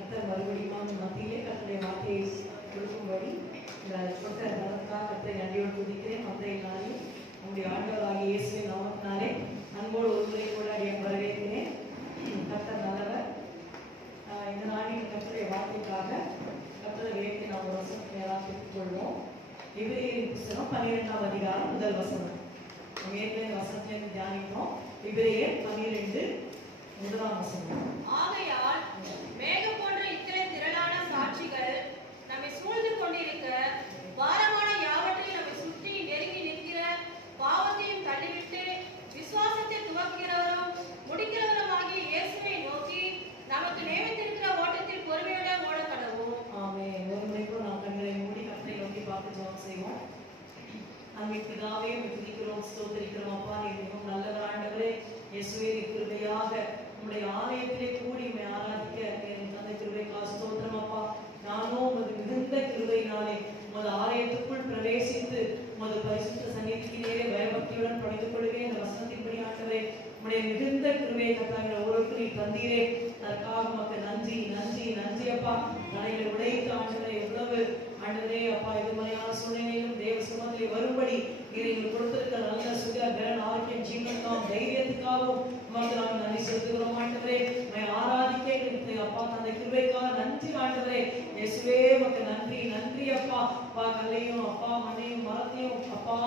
கர்த்தர் மறுபடியும் மத்தியிலே கர்த்தருடைய வார்த்தையை கொடுக்கும்படி கர்த்தரை நன்றியோடு துதிக்கிறேன். மத்திய நாளில் நம்முடைய ஆண்டவராகிய இயேசுவின் நாமத்தினாலே அன்போடு ஒருவரை கூட வரவேற்கிறேன். கர்த்தர் நல்லவர். இந்த நாளில் கர்த்தருடைய வார்த்தைக்காக கர்த்தரை வேண்டி நாம் ஒரு வசனத்தை பெற்றுக் கொள்வோம். எபிரேயரின் புத்தகம் 12ஆம் அதிகாரம் முதல் வசனம். நம்ம ஏற்கனவே வசனத்திலிருந்து தியானித்தோம். எபிரேயர் 12 முதலாம் வசனம். ஆகையால் மேகம் போன்ற இத்தனை திரளான சாட்சிகள் நம்மை சூழ்ந்து கொண்டிருக்க, பாரமான யாவற்றையும் நம்மை சுற்றி நெருங்கி நிற்கிற பாவத்தையும் தள்ளிவிட்டு, விசுவாசத்தை துவக்கிறவரும் முடிக்கிறவருமாகிய இயேசுவை நோக்கி நமக்கு நியமித்திருக்கிற ஓட்டத்தில் பொறுமையோட ஓட கடவோம். ஆமென். ஒரு முறைக்கு நாம் கண்களை மூடி கர்த்தரை நோக்கி பார்த்து ஜெபம் செய்வோம். அன்பின் பிதாவே, துதிக்கிறோம், ஸ்தோத்திரிக்கிறோம். அப்பா, நீர் மிகவும் நல்லவர் ஆண்டவரே. இயேசுவே, கிருபையாக உம்முடைய ஆலயத்திலே கூடி உம்மை ஆராதிக்க தந்தை கிருபைக்காக ஸ்தோத்திரம் அப்பா. நானும் உமது மிகுந்த கிருபையினாலே உமது ஆலயத்துக்குள் பிரவேசித்து உமது பரிசுத்த சந்நிதிக்கு நேரே பயபக்தியுடன் பணிந்து கொள்வேன். இந்த வசனத்தின்படி ஆண்டவரே, உம்முடைய மிகுந்த கிருபையை கர்த்தாவே ஒருவருக்கு நீர் தந்தீரே. அதற்காக உமக்கு நன்றி நன்றி நன்றி அப்பா. தலைகளை உடைத்து ஆண்டவரே, எவ்வளவு ஆண்டவரே அப்பா, எதிர்மறையான சூழ்நிலையிலும் தேவ சுமத்திலே வரும்படி நீங்கள் கொடுத்திருக்கிற நல்ல சுக பலன் ஆரோக்கியம் ஜீவனுக்காகவும் தைரியத்துக்காகவும் உமக்கு நாங்கள் நன்றி செலுத்துகிறோம் ஆண்டவரே. உம்மை ஆராதிக்க அப்பா தந்தை கிருபைக்காக நன்றி ஆண்டவரே. இயேசுவே, உமக்கு நன்றி நன்றி அப்பா. அப்பா, கல்லையும் அப்பா மண்ணையும் மரத்தையும் அப்பா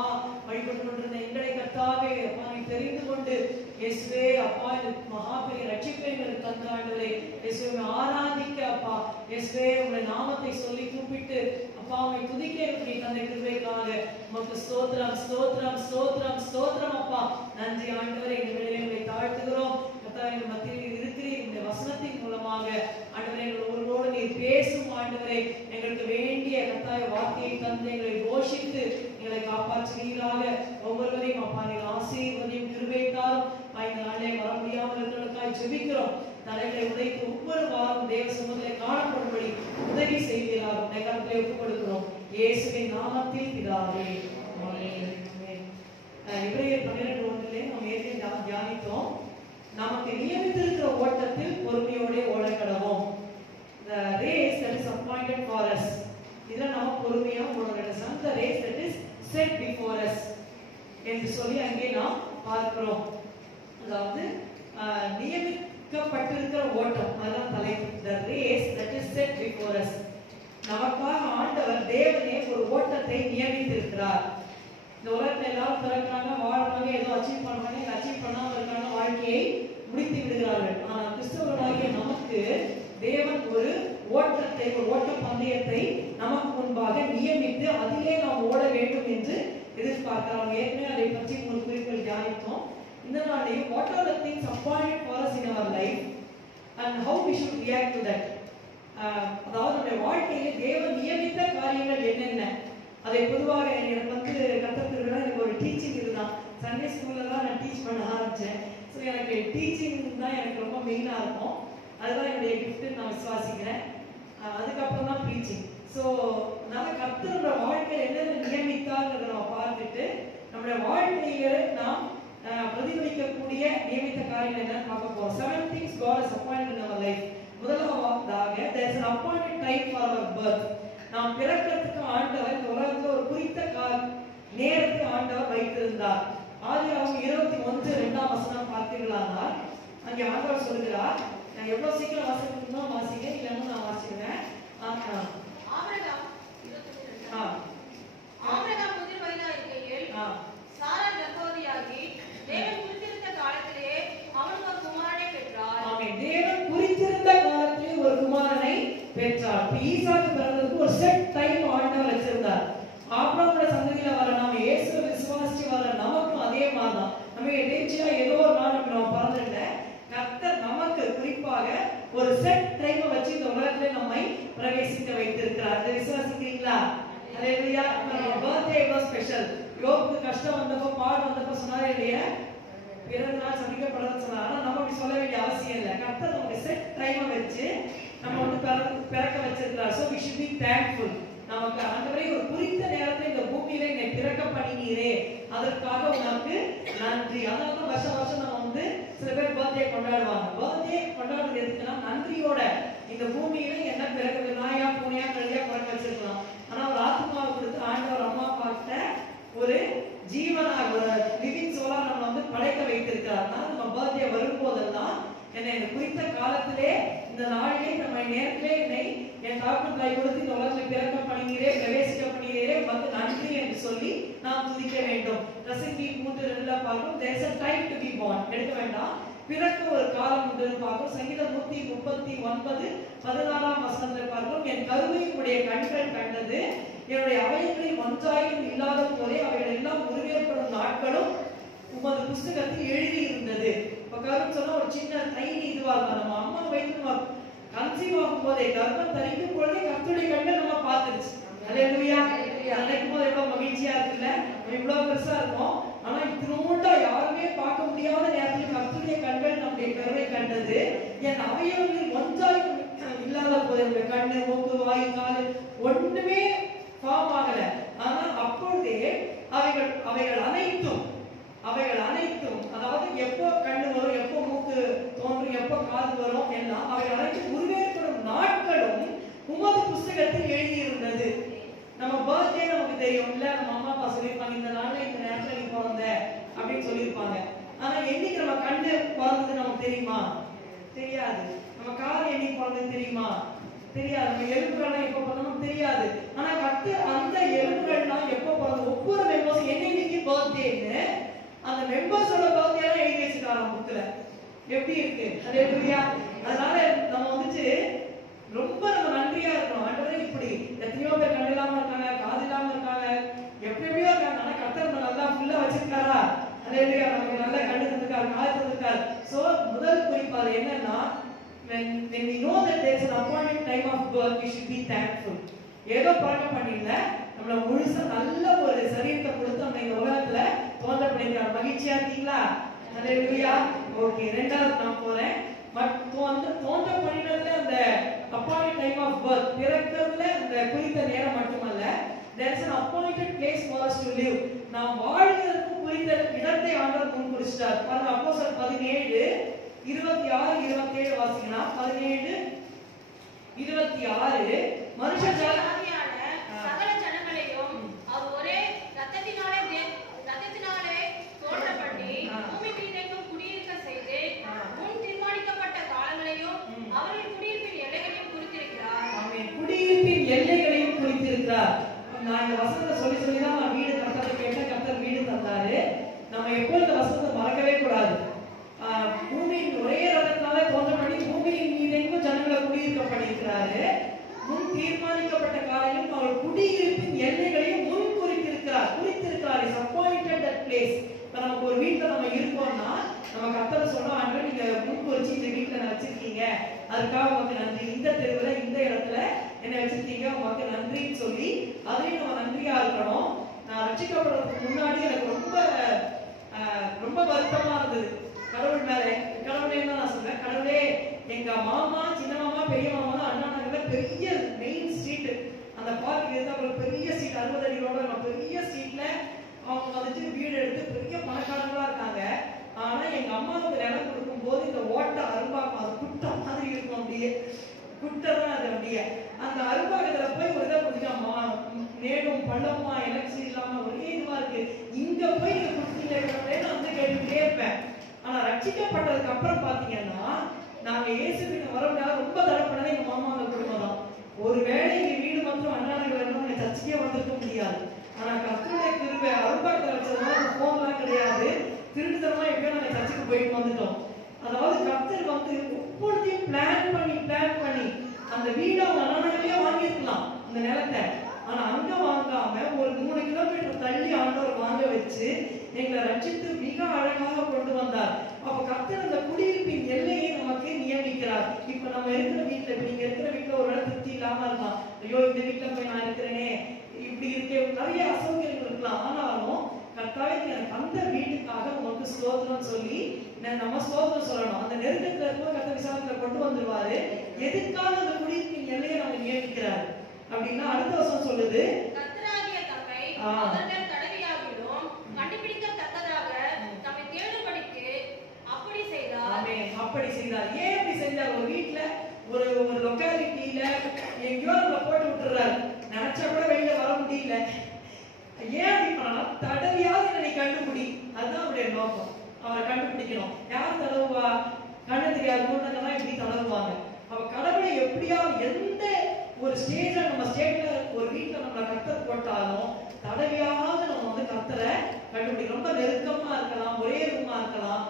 வழிபட்டு கொண்டிருந்த எங்களை கர்த்தாவே அப்பா நீ தெரிந்து கொண்டு இயேசுவே அப்பா இந்த மகா பெரிய ரட்சிப்பை எங்களுக்கு தந்த ஆண்டவரே. இயேசுவை ஆராதிக்க அப்பா இயேசுவே உங்களுடைய நாமத்தை சொல்லி கூப்பிட்டு அப்பா உம்மை துதிக்க நீ தந்தை கிருபைக்காக உமக்கு ஸ்தோத்திரம் ஸ்தோத்திரம் ஸ்தோத்திரம் ஸ்தோத்திரம் அப்பா. நன்றி ஆண்டவரே. இந்த வேளையிலே தாழ்த்துகிறோம் கர்த்தாவே. மத்தியில் இருக்கிறீர். இந்த வசனத்தின் மூலமாக ஆண்டவரே ஒருவரோடு நீர் பேசும் ஆண்டவரே. எங்களுக்கு வேண்டிய கர்த்தாவே வார்த்தையை தந்து எங்களை போஷித்து எங்களை காப்பாற்றுவீராக. ஒவ்வொருவரையும் அப்பா நீர் ஆசீர்வதியும் கிருபைத்தாலும் இந்த நாளே வர முடியாமல் இருக்கிறவர்களுக்காக ஜெபிக்கிறோம். தலைகளை உடைத்து ஒவ்வொரு வாரம் தேவ சமூகத்திலே காணப்படும்படி உதவி செய்வீராக உடைய கரத்திலே ஒப்புக் கொடுக்கிறோம். இயேசுவின் நாமத்தில் பிதாவே, ஆமென். எபிரேயர் 12:1 நாம் ஏற்கனவே தியானித்தோம். நமக்கு நியமித்திருக்கிற ஓட்டத்தில் பொறுமையோட ஓட கடவோம். The race that is appointed for us. இத நாம பொறுமையா ஓட வேண்டும். The race that is set before us என்று சொல்லி அங்கே நாம் பார்க்கிறோம். அதாவது நியமிக்கப்பட்டிருக்கிற ஓட்டம், அதான் தலைப்பு. The race that is set before us. நமக்காக ஆண்டவர் தேவனே ஒரு ஓட்டத்தை நியமித்திருக்கிறார். இந்த உலகத்துல எல்லாரும் பிறக்கிறாங்க, வாழ்றாங்க, ஏதோ அச்சீவ் பண்றாங்க, அச்சீவ் பண்ணாம இருக்காங்க, வாழ்க்கையை முடித்து விடுகிறார்கள். ஆனா கிறிஸ்தவர்களாகிய நமக்கு தேவன் ஒரு ஓட்டத்தை, ஒரு ஓட்ட பந்தயத்தை நமக்கு முன்பாக நியமித்து அதிலே நாம் ஓட வேண்டும் என்று எதிர்பார்க்கிறாங்க. ஏற்கனவே அதை பற்றி ஒரு குறிப்பில் தியானித்தோம். இந்த நாளையும் what are the things appointed for us in our life and how we should react to that. அதாவது நம்முடைய வாழ்க்கையிலே தேவன் நியமித்த காரியங்கள் என்னென்ன, அதை பொதுவாக எனக்கு கற்றுக்கிறதுனா எனக்கு ஒரு டீச்சிங் இதுதான். சண்டே ஸ்கூல்ல தான் நான் டீச் பண்ண ஆரம்பிச்சேன். ஸோ எனக்கு டீச்சிங் தான் எனக்கு ரொம்ப மெயினாக இருக்கும். அதுதான் என்னுடைய கிஃப்ட் நான் விசுவாசிக்கிறேன். அதுக்கப்புறம் தான் ப்ரீச்சிங். ஸோ அதனால கர்த்தரோட வாழ்க்கையில் என்னென்ன நியமித்தாங்கிறத நம்ம பார்த்துட்டு நம்மளுடைய வாழ்க்கையில நாம் பிரதிபலிக்கக்கூடிய நியமித்த காரியங்கள் என்னன்னு பார்க்க போறோம். 7 things God has appointed in our life. முதலாவதாக there is an appointed time for our birth. நாம் பிறக்கிறதுக்கு ஆண்டவர் இந்த உலகத்துல ஒரு குறித்த நேரத்தை ஆண்டவர் வைத்திருந்தார். ஆதியாகமம் 21:2 வசனம் பார்த்தீர்களானால் அங்கே ஆண்டவர் சொல்கிறார், நான் எவ்வளவு சீக்கிரம் வாசிக்கணும்னா வாசிங்க, இல்லைன்னா நான் வாசிக்கிறேன். ஆபிரகாம் முதிர் வயதாயிருக்கையில் சாரா கர்ப்பவதியாகி தேவன் குறித்திருந்த காலத்திலே அவனுக்கு ஒரு குமாரனை பெற்றாள். ஆமென். தேவன் குறித்திருந்த காலத்திலே ஒரு குமாரனை பெற்றாள். ஈசாக்கு பிறந்ததுக்கு ஒரு செட் டைம் ஆண்டவர் வச்சிருந்தார். ஆபிரகாமோட சந்ததியில வர நாம இயேசுவை விசுவாசிச்சு வர நமக்கும் அதே மாதிரிதான். நம்ம எதேச்சியா ஏதோ ஒரு நாள் நம்ம பிறந்திருந்த கர்த்தர் நமக்கு குறிப்பாக ஒரு செட் டைம் வச்சு இந்த உலகத்திலே நம்மை பிரவேசிக்க வைத்திருக்கிறார். அதை விசுவாசிக்கிறீங்களா? ஹalleluya. நம்ம பர்த்டே எவ்வளவு ஸ்பெஷல். யோபுக்கு கஷ்டம் வந்தப்போ, பாடு வந்தப்போ சொன்னாரே இல்லையா, பிறந்த நாள் சந்திக்கப்படுறதுன்னு சொன்னார். ஆனா நம்ம அப்படி சொல்ல வேண்டிய அவசியம் இல்லை. கர்த்தர் நமக்கு செட் டைமை வச்சு நம்ம பிறக்க வச்சிருக்கிறார். So we should be thankful. நமக்கு ஆண்டவரே ஒரு குறித்த நேரத்தில் இந்த பூமியில என்னை பிறக்க பண்ணினீரே, அதற்காக உனக்கு நன்றி. அதனால வருஷம் வருஷம் நம்ம சில பேர் பர்த்டே கொண்டாடுவாங்க. பர்த்டே கொண்டாடுறது எதுக்குன்னா நன்றியோட. இந்த பூமியில என்ன பிறகு நாயா பூனையா கழுதையா பிறக்க வச்சிருக்கலாம், ஆனா ஒரு ஆத்மாவை கொடுத்து ஆண்டவர் அம்மா பார்த்த ஒரு ஜீவனாக ஒரு லிவிங் சோலா நம்ம வந்து படைக்க வைத்திருக்கிறார். நம்ம பர்த்டே வரும்போதெல்லாம் என்னை குறித்த காலத்திலே இந்த நாளிலே நம்ம நேரத்திலே என்னை என் தாக்கும் தாய் கொடுத்து இந்த உலகத்தில் பிறக்க பண்ணுகிறே பிரவேசிக்க பண்ணுகிறே வந்து நன்றி என்று சொல்லி நாம் துதிக்க வேண்டும். ரசிப்பி 3:2 பார்க்கும் there is a time to be born. எடுக்க வேண்டாம், பிறக்க ஒரு காலம் உண்டு பார்க்கும். சங்கீதம் 139:16 வசனத்தில் பார்க்கும், என் கருவையும் உடைய கண்கள் கண்டது, என்னுடைய அவயங்களில் ஒன்றாயும் இல்லாத போதே அவைகள் எல்லாம் உருவேற்படும் நாட்களும் உமது புஸ்தகத்தில் எழுதி இருந்தது. இப்ப கருன்னு சொன்னா ஒரு சின்ன தைனி இதுவா இருக்கும். நம்ம அம்மா வயிற்று கன்சீவ் ஆகும் போதே கர்ப்பம் தரிக்கும் பொழுதே கர்த்தருடைய கண்கள் நம்ம பார்த்துருச்சு. அல்லேலூயா. நினைக்கும் போது எவ்வளவு மகிழ்ச்சியா இருக்குல்ல. இவ்வளவு பெருசா இருக்கும், ஆனா இத்தினோண்டா யாருமே பார்க்க முடியாத நேரத்தில் கர்த்தருடைய கண்கள் நம்முடைய கருவை கண்டது. என் அவயவங்களில் ஒன்றாயும் இல்லாத போது என்னுடைய கண்ணு மூக்கு வாய் கால் ஒண்ணுமே ஃபார்ம் ஆகல. ஆனா அப்பொழுதே அவைகள் அனைத்தும் அதாவது எப்போ கண்ணு வரும், எப்போ மூக்கு தோன்றும், எப்போ காது வரும் எல்லாம் அவைகள் அனைத்தும் உருவேற்படும் நாட்களும் உமது புஸ்தகத்தில் எழுதி இருந்தது. நம்ம பர்த்டே நமக்கு தெரியும் இல்ல, நம்ம அம்மா அப்பா சொல்லியிருப்பாங்க இந்த நாள்ல இந்த நேரத்துல நீ பிறந்த அப்படின்னு சொல்லியிருப்பாங்க. ஆனா என்னைக்கு நம்ம கண்ணு பிறந்தது நமக்கு தெரியுமா? தெரியாது. நம்ம கால் என்னைக்கு பிறந்தது தெரியுமா? தெரியாது. நம்ம எலும்புகள்லாம் எப்போ பிறந்தோம் தெரியாது. ஆனா அந்த எலும்புகள்லாம் எப்போ பிறந்தது, ஒவ்வொரு மெம்பர்ஸ் என்னைக்கு பர்த்டேன்னு அந்த மெம்பர்ஸோட பர்த்டே எல்லாம் எழுதி வச்சிருக்காங்க புக்ல. எப்படி இருக்கு? அல்லேலூயா. அதனால நம்ம வந்துட்டு ரொம்ப நம்ம நன்றியா இருக்கணும். ஆண்டவரே இப்படி எத்தனையோ பேர் கண்ணு இல்லாம இருக்காங்க, காது இல்லாம இருக்காங்க, எப்படியோ இருக்காங்க, ஆனா கர்த்தர் நம்ம நல்லா ஃபுல்லா வச்சிருக்காரா? அல்லேலூயா. நமக்கு நல்ல கண்ணு தந்திருக்காரு, காது தந்திருக்காரு. சோ முதல் குறிப்பால் என்னன்னா, when we know that there is an appointed time of birth, we should be thankful. ஏதோ பழக்க பண்ணிடல, நம்மள முழுசா நல்ல ஒரு சரீரத்தை கொடுத்து நம்ம இந்த உலகத்துல தோன்ற பண்ணிருக்காரு. மகிழ்ச்சியா இருக்கீங்களா? அல்லேலூயா. ஓகே, ரெண்டாவது நான் போறேன். தோன்ற பண்ணினதுல அந்த appointed time of birth, பிறக்கிறதுல அந்த குறித்த நேரம் மட்டுமல்ல, there is an appointed place for us to live. நாம் வாழ்வதற்கு குறித்த இடத்தை ஆண்டவர் முன்குறிச்சிட்டார். பாருங்க அப்போஸ்தலர் 17:26-27 வாசிங்கன்னா 17:26 மனுஷ ஜாதியான சகல ஜனங்களையும் அவர் ஒரே ரத்தத்தினாலே தோன்ற பண்ணி பூமி மீதெங்கும் குடியிருக்க செய்து முன் தீர்மானிக்கப்பட்ட காலங்களையும் அவரின் குடியிருப்பின் எல்லைகளையும் குறித்திருக்கிறார். ஆமென். குடியிருப்பின் எல்லைகளையும் குறித்திருக்கிறார். நான் இந்த வசனத்தை சொல்லி தான் நான் வீடு கட்டறதை கேட்ட கர்த்தர் வீடு தந்தாரு. நம்ம எப்போ இந்த வசனத்தை மறக்கவே கூடாது. பூமியின் ஒரே ரத்தத்தினால தோன்ற பண்ணி பூமியின் மீதெங்கும் ஜனங்களை குடியிருக்க பண்ணியிருக்கிறாரு. முன் தீர்மானிக்கப்பட்ட காலையும் அவர் குடியிருப்பின் எல்லைகளையும் முன் குறித்திருக்கிறார். Is appointed that place. இப்ப நமக்கு ஒரு வீட்ல நம்ம இருக்கோம்னா நம்ம கர்த்தரை சொல்றோம், ஆண்டவரே நீங்க முன் குறிச்சு இந்த வீட்ல நான் வச்சிருக்கீங்க, அதுக்காக உங்களுக்கு நன்றி. இந்த தெருவுல இந்த இடத்துல என்ன வச்சிருக்கீங்க, உங்களுக்கு நன்றின்னு சொல்லி அதையும் நம்ம நன்றியா இருக்கணும். நான் ரட்சிக்கப்படுறதுக்கு முன்னாடி எனக்கு ரொம்ப வருத்தமா இருந்தது கடவுள் மேல. கடவுளே தான் நான் சொல்றேன், கடவுளே எங்க மாமா சின்ன மாமா பெரிய மாமா தான் அண்ணா நகர்ல பெரிய மெயின் ஸ்ட்ரீட், அந்த பார்க் இருந்தா ஒரு பெரிய ஸ்ட்ரீட் 60 அடி ரோட பெரிய ஸ்ட்ரீட்ல அவங்க வந்துட்டு வீடு எடுத்து பெரிய பணக்காரங்களா இருக்காங்க. ஆனா எங்க அம்மாவுக்கு நிலம் கொடுக்கும் போது இந்த ஓட்ட அரும்பாக்கம் அது குட்டை மாதிரி இருக்கும், அப்படியே குட்டை தான் அது. அப்படியே அந்த அரும்பாக்கத்துல போய் ஒரு இதை கொடுத்தீங்கம்மா நேடும் பள்ளமா எலக்ட்ரிசிட்டி இல்லாம ஒரே இதுவா இருக்கு, இங்க போய் நீங்க கொடுத்தீங்க வந்து கேட்டுக்கிட்டே இருப்பேன். ஆனா ரட்சிக்கப்பட்டதுக்கு அப்புறம் பாத்தீங்கன்னா நாங்க இயேசுவின் வரவுனால ரொம்ப தடப்படாத எங்க மாமா அந்த குடும்பம் தான். ஒருவேளை எங்க வீடு மற்றும் அண்ணாநகர் இருந்தா சர்ச்சைக்கே வந்திருக்க முடியாது. ஆனா கர்த்தருடைய கிருபை அரும்பாக்கத்துல வச்சதுனால போன்லாம் கிடையாது, திருட்டுத்தனமா எப்படியோ நாங்க சர்ச்சுக்கு போயிட்டு வந்துட்டோம். அதாவது கர்த்தர் வந்து ஒவ்வொருத்தையும் பிளான் பண்ணி அந்த வீடு அவங்க அண்ணாநகர்லயே வாங்கிருக்கலாம் அந்த நிலத்தை. ஆனா அங்க வாங்காம ஒரு 3 கிலோமீட்டர் தள்ளி ஆண்டவர் வாங்க வச்சு எங்களை ரட்சித்து மிக அழகாக கொண்டு வந்தார். அப்ப கர்த்தர் அந்த குடியிருப்பின் எல்லையை நமக்கு நியமிக்கிறார். இப்ப நம்ம இருக்கிற வீட்டுல, இப்ப நீங்க இருக்கிற வீட்டுல ஒரு இடம் திருப்தி இல்லாம இருக்கலாம், ஐயோ இந்த வீட்டுல போய் நான் இருக்கிறேனே இப்படி இருக்கே, நிறைய அசௌகரியங்கள் இருக்கலாம். ஆனாலும் கர்த்தாவே எனக்கு அந்த வீட்டுக்காக உங்களுக்கு ஸ்தோத்திரம் சொல்லி நம்ம ஸ்தோத்திரம் சொல்லணும். அந்த நெருக்கத்துல இருக்கும் கர்த்தர் விசாரத்துல கொண்டு வந்துருவாரு. எதுக்காக அந்த குடியிருப்பின் எல்லையை நம்ம நியமிக்கிறாரு அப்படின்னா அடுத்த வருஷம் சொல்லுது, கர்த்தராகிய தம்மை அவர்கள் தடவியாகிலும் கண்டுபிடிக்கத்தக்கதாக தம்மை தேடும்படிக்கு அப்படி செய்தார். அப்படி செய்தார். ஏன் அப்படி செஞ்சார்? ஒரு வீட்டுல ஒரு ஒரு லொக்காலிட்டியில எங்கேயோ நம்ம போட்டு விட்டுறாரு, நினைச்சா கூட வெளியில வர முடியல. ஏன் அப்படி பண்ணா? தடவியாவது என்னை கண்டுபிடி, அதுதான் அவருடைய நோக்கம். அவரை கண்டுபிடிக்கணும். யார் தடவுவா? கண்ணு தெரியாத குழந்தைங்கலாம் இப்படி தடவுவாங்க. அவ கடவுளை எப்படியாவது எந்த ஒரு ஸ்டேஜ்ல நம்ம ஸ்டேட்ல ஒரு வீட்டுல நம்மள கர்த்தர் போட்டாலும் தடவியாவது நம்ம வந்து கர்த்தரை கண்டுபிடிக்கணும். ரொம்ப நெருக்கமா இருக்கலாம், ஒரே ரூமா இருக்கலாம்,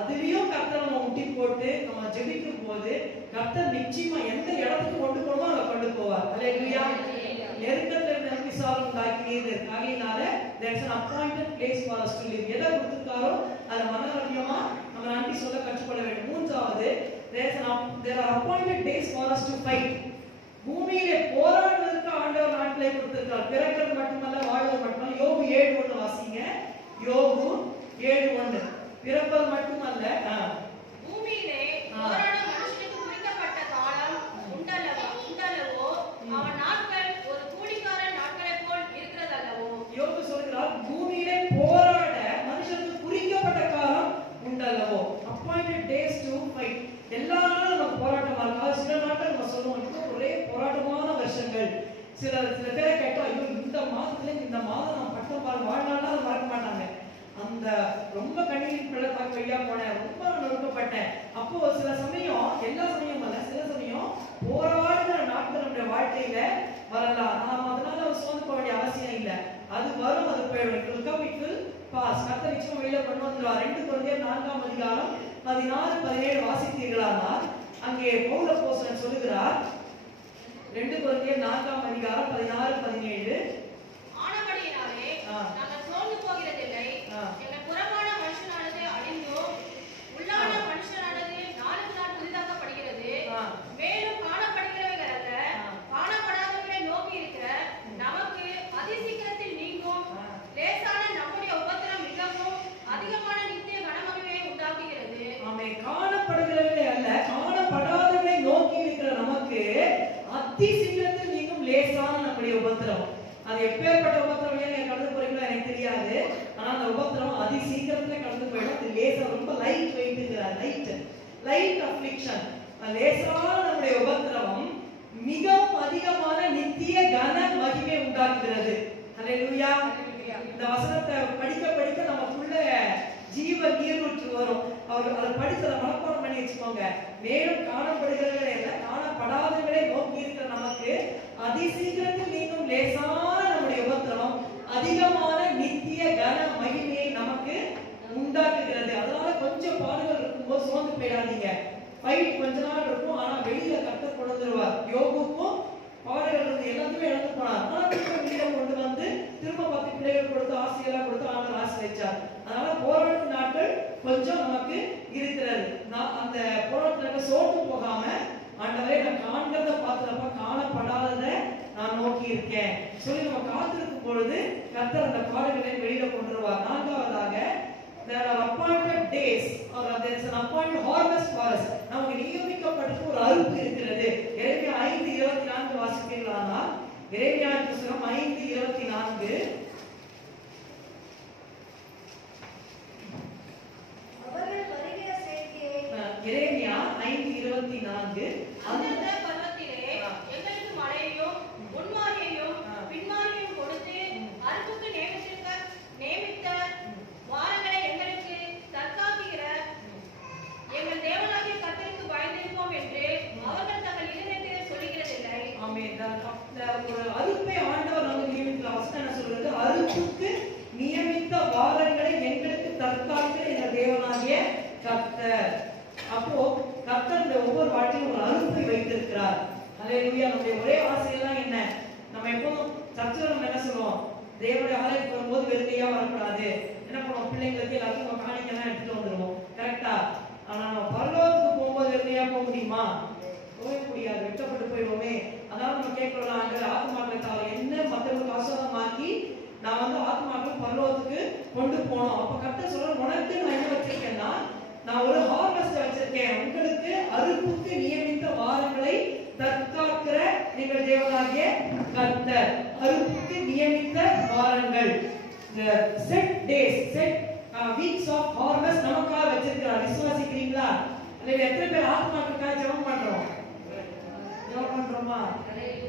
அதுலயும் கர்த்தர் நம்ம முட்டி போட்டு நம்ம ஜெபிக்கும் போது கர்த்தர் நிச்சயமா எந்த இடத்துக்கு கொண்டு போகணுமோ அதை கொண்டு போவார். அல்லேலூயா. நெருக்கத்துல நம்பிசாரம் உண்டாக்கினது ஆகையினால there is an appointed place for us to live. எதை கொடுத்திருக்காரோ அதை மனரம்யமா நம்ம நன்றி சொல்ல கற்றுக்கொள்ள வேண்டும். மூன்றாவது, there are appointed days for us to fight. பூமியிலே போராடுவதற்கு ஆண்டவர் நாட்களை கொடுத்திருக்கிறார். பிறக்கிறது மட்டுமல்ல, வாழ்வது மட்டுமல்ல. யோபு 7:1 வாசிங்க. யோபு 7:1. பிறப்பது மட்டுமல்ல, பூமியிலே போராட மனுஷனுக்கு குறிக்கப்பட்ட காலம் உண்டல்லவோ, அவன் நாட்கள் ஒரு கூலிக்காரன் நாட்களைப் போல் இருக்கிறதல்லவோ. யோபு சொல்கிறார், பூமியிலே போராட மனுஷனுக்கு குறிக்கப்பட்ட காலம் உண்டல்லவோ. appointed days to fight. எல்லா நாளும் நமக்கு போராட்டமா இருக்கா? சில நாட்கள் நம்ம சொல்லுவோம் ஒரே போராட்டமான வருஷங்கள். சில பேரை கேட்டா, ஐயோ இந்த மாதத்துல இந்த மாதம் நான் பட்டம் பாரு வாழ்நாள் மறக்க மாட்டாங்க. அந்த ரொம்ப கண்ணீர் பள்ளத்தாக்கு வழியா போனேன், ரொம்ப நொறுக்கப்பட்டேன். அப்போ சில சமயம், எல்லா சமயம் அல்ல, சில சமயம் போராடுகிற நாட்கள் நம்முடைய வாழ்க்கையில வரலாம். நாம் அதனால சோர்ந்து போக வேண்டிய அவசியம் இல்லை. அது வரும், அது போயிடும். it will come, it will pass. கர்த்தர் நிச்சயம் வெளியில கொண்டு வந்துருவார். 2 கொரிந்தியர் 4ஆம் அதிகாரம் 16-17 வாசித்தீர்களானால் அங்கே பவுல் அப்போஸ்தலன் சொல்லுகிறார். 2 கொரிந்தியர் 4ஆம் அதிகாரம் 16-17. ஆனபடியினாலே நாங்கள் சோர்ந்து போகிறதில்லை. எங்கள் புறமான மனுஷனானது அழிந்தும் உள்ளான மனுஷனானது நாளுக்கு நாள் புதிதாக்கப்படுகிறது. மேலும் காணப்படுகிறவைகள் அல்ல, காணப்படாதவர்களை நோக்கி இருக்கிற நமக்கு அதிசீக்கிரத்தில் நீங்கும் லேசான நம்முடைய உபத்திரம் மிகவும் அதிகமான நித்திய கனமகிமையை உண்டாக்குகிறது. ஆமென். காணப்படுகிறவைகளை அல்ல, காணப்படாதவர்களை நோக்கி இருக்கிற நமக்கு அதிசீக்கிரத்தில் நீங்கும் லேசான நம்முடைய உபத்திரம். அது எப்பேற்பட்ட உபத்திரம் நீங்க கடந்து போறீங்களோ எனக்கு தெரியாது. ஆனா அந்த உபத்திரம் அதிசீக்கிரத்துல கடந்து போயிடும். அது லேசா, ரொம்ப லைட் வெயிட்ங்கிறார். Light affliction. லேசான நம்முடைய உபத்திரவம் மிகவும் அதிகமான நித்திய கன மகிமை உண்டாக்குகிறது. அல்லேலூயா. இந்த வசனத்தை படிக்க படிக்க நமக்குள்ள ஜீவ நீரூற்று வரும். அவர் அதை படித்து அதை மனப்பாடம் பண்ணி வச்சுக்கோங்க. மேலும் காணப்படுகிறவர்களை அல்ல, காணப்படாதவர்களை நோக்கி இருக்கிற நமக்கு அதிசீக்கிரத்தில் நீங்கும் லேசான நம்முடைய உபத்திரம் அதிகமான நித்திய கன மகிமையை நமக்கு உண்டாக்குகிறது. அதனால கொஞ்சம் பாடுகள் இருக்கும்போது சோர்ந்து போயிடாதீங்க. ஃபைட் கொஞ்ச நாள் இருக்கும், ஆனா வெளியில கர்த்தர் கொண்டு வந்துருவார். யோபுக்கும் பாடுகள் இருந்து எல்லாத்தையுமே இழந்து போனார். ஆனா திரும்ப வெளியில கொண்டு வந்து திரும்ப 10 பிள்ளைகள் கொடுத்து ஆசையெல்லாம் கொடுத்து ஆண்டவர் ஆசீர்வதிச்சார். அதனால போராட்ட நாட்கள் கொஞ்சம் நமக்கு இருக்கிறது. நான் அந்த போராட்டத்துல சோர்ந்து போகாம, ஆண்டவரே நான் காண்கிறத பார்க்கிறப்ப காணப்படாததை நான் நோக்கி இருக்கேன் சொல்லி நம்ம காத்திருக்கும் பொழுது கர்த்தர் அந்த பாடுகளை வெளியில கொண்டு வருவார். நான்காவதாக, there are appointed days or there is an appointed harvest for us. நமக்கு நியமிக்கப்பட்ட ஒரு அறுப்பு இருக்கிறது. எரேமியா 5:24 வாசித்தீர்களானால், எரேமியா புத்தகம் 5:24. அவர்கள் வருகிற செய்தியை எரேமியா 5:24. அந்த பர்வத்திலே எங்களுக்கு மழையையும் முன்மாரியையும் பின்மாரியையும் கொடுத்து அறுப்புக்கு நியமித்த வாரங்களை எங்களுக்கு தற்காக்கிற எங்கள் தேவனாகிய கர்த்தருக்கு பயந்திருப்போம் என்று அவர்கள் தங்கள் இருதயத்திலே சொல்லுகிறதில்லை. ஆமென். ஒரு அறுப்பை ஆண்டவர் நமக்கு நியமித்த வசனம் என்ன சொல்றது? அறுப்புக்கு நியமித்த வாரங்களை எங்களுக்கு தற்காக்கிற எங்கள் தேவனாகிய கர்த்தர். அப்போ கர்த்தர் இந்த ஒவ்வொரு வாழ்க்கையும் ஒரு அறுப்பை வைத்திருக்கிறார். அல்லேலூயா. நம்முடைய ஒரே ஆசையெல்லாம் என்ன? நம்ம எப்போதும் சர்ச்சில் நம்ம என்ன சொல்லுவோம்? தேவனுடைய ஆலயத்துக்கு வரும்போது வெறுமையா வரக்கூடாது. என்ன பண்ணுவோம்? பிள்ளைங்களுக்கு எல்லாத்தையும் நம்ம காணிக்கெல்லாம் எடுத்துட்டு வந்துருவோம். கரெக்டா? ஆனா நம்ம பரலோகத்துக்கு போகும்போது வெறுமையா போக முடியுமா? போக முடியாது. வெட்டப்பட்டு போயிடுவோமே. அதாவது நம்ம கேட்கலாம், ஆத்மாக்களை தவிர என்ன மற்றவங்களுக்கு ஆசீர்வாதமாக்கி நான் வந்து ஆத்மாக்களை பரலோகத்துக்கு கொண்டு போனோம். அப்ப கர்த்தர் சொல்ற, உனக்கு நான் என்ன வச்சிருக்கேன்னா, நான் ஒரு ஹார்வெஸ்ட் வச்சிருக்கேன். உங்களுக்கு அறுப்புக்கு நியமித்த வாரங்களை தற்காக்கிற நீங்கள் தேவனாகிய கர்த்தர். அறுப்புக்கு நியமித்த வாரங்கள், set days, set weeks of harvest நமக்காக வச்சிருக்கிறார். விசுவாசிக்கிறீங்களா? சரி, எத்தனை பேர் ஆத்மாக்களுக்காக ஜெபம் பண்றோம்? ஜெபம் பண்றோமா?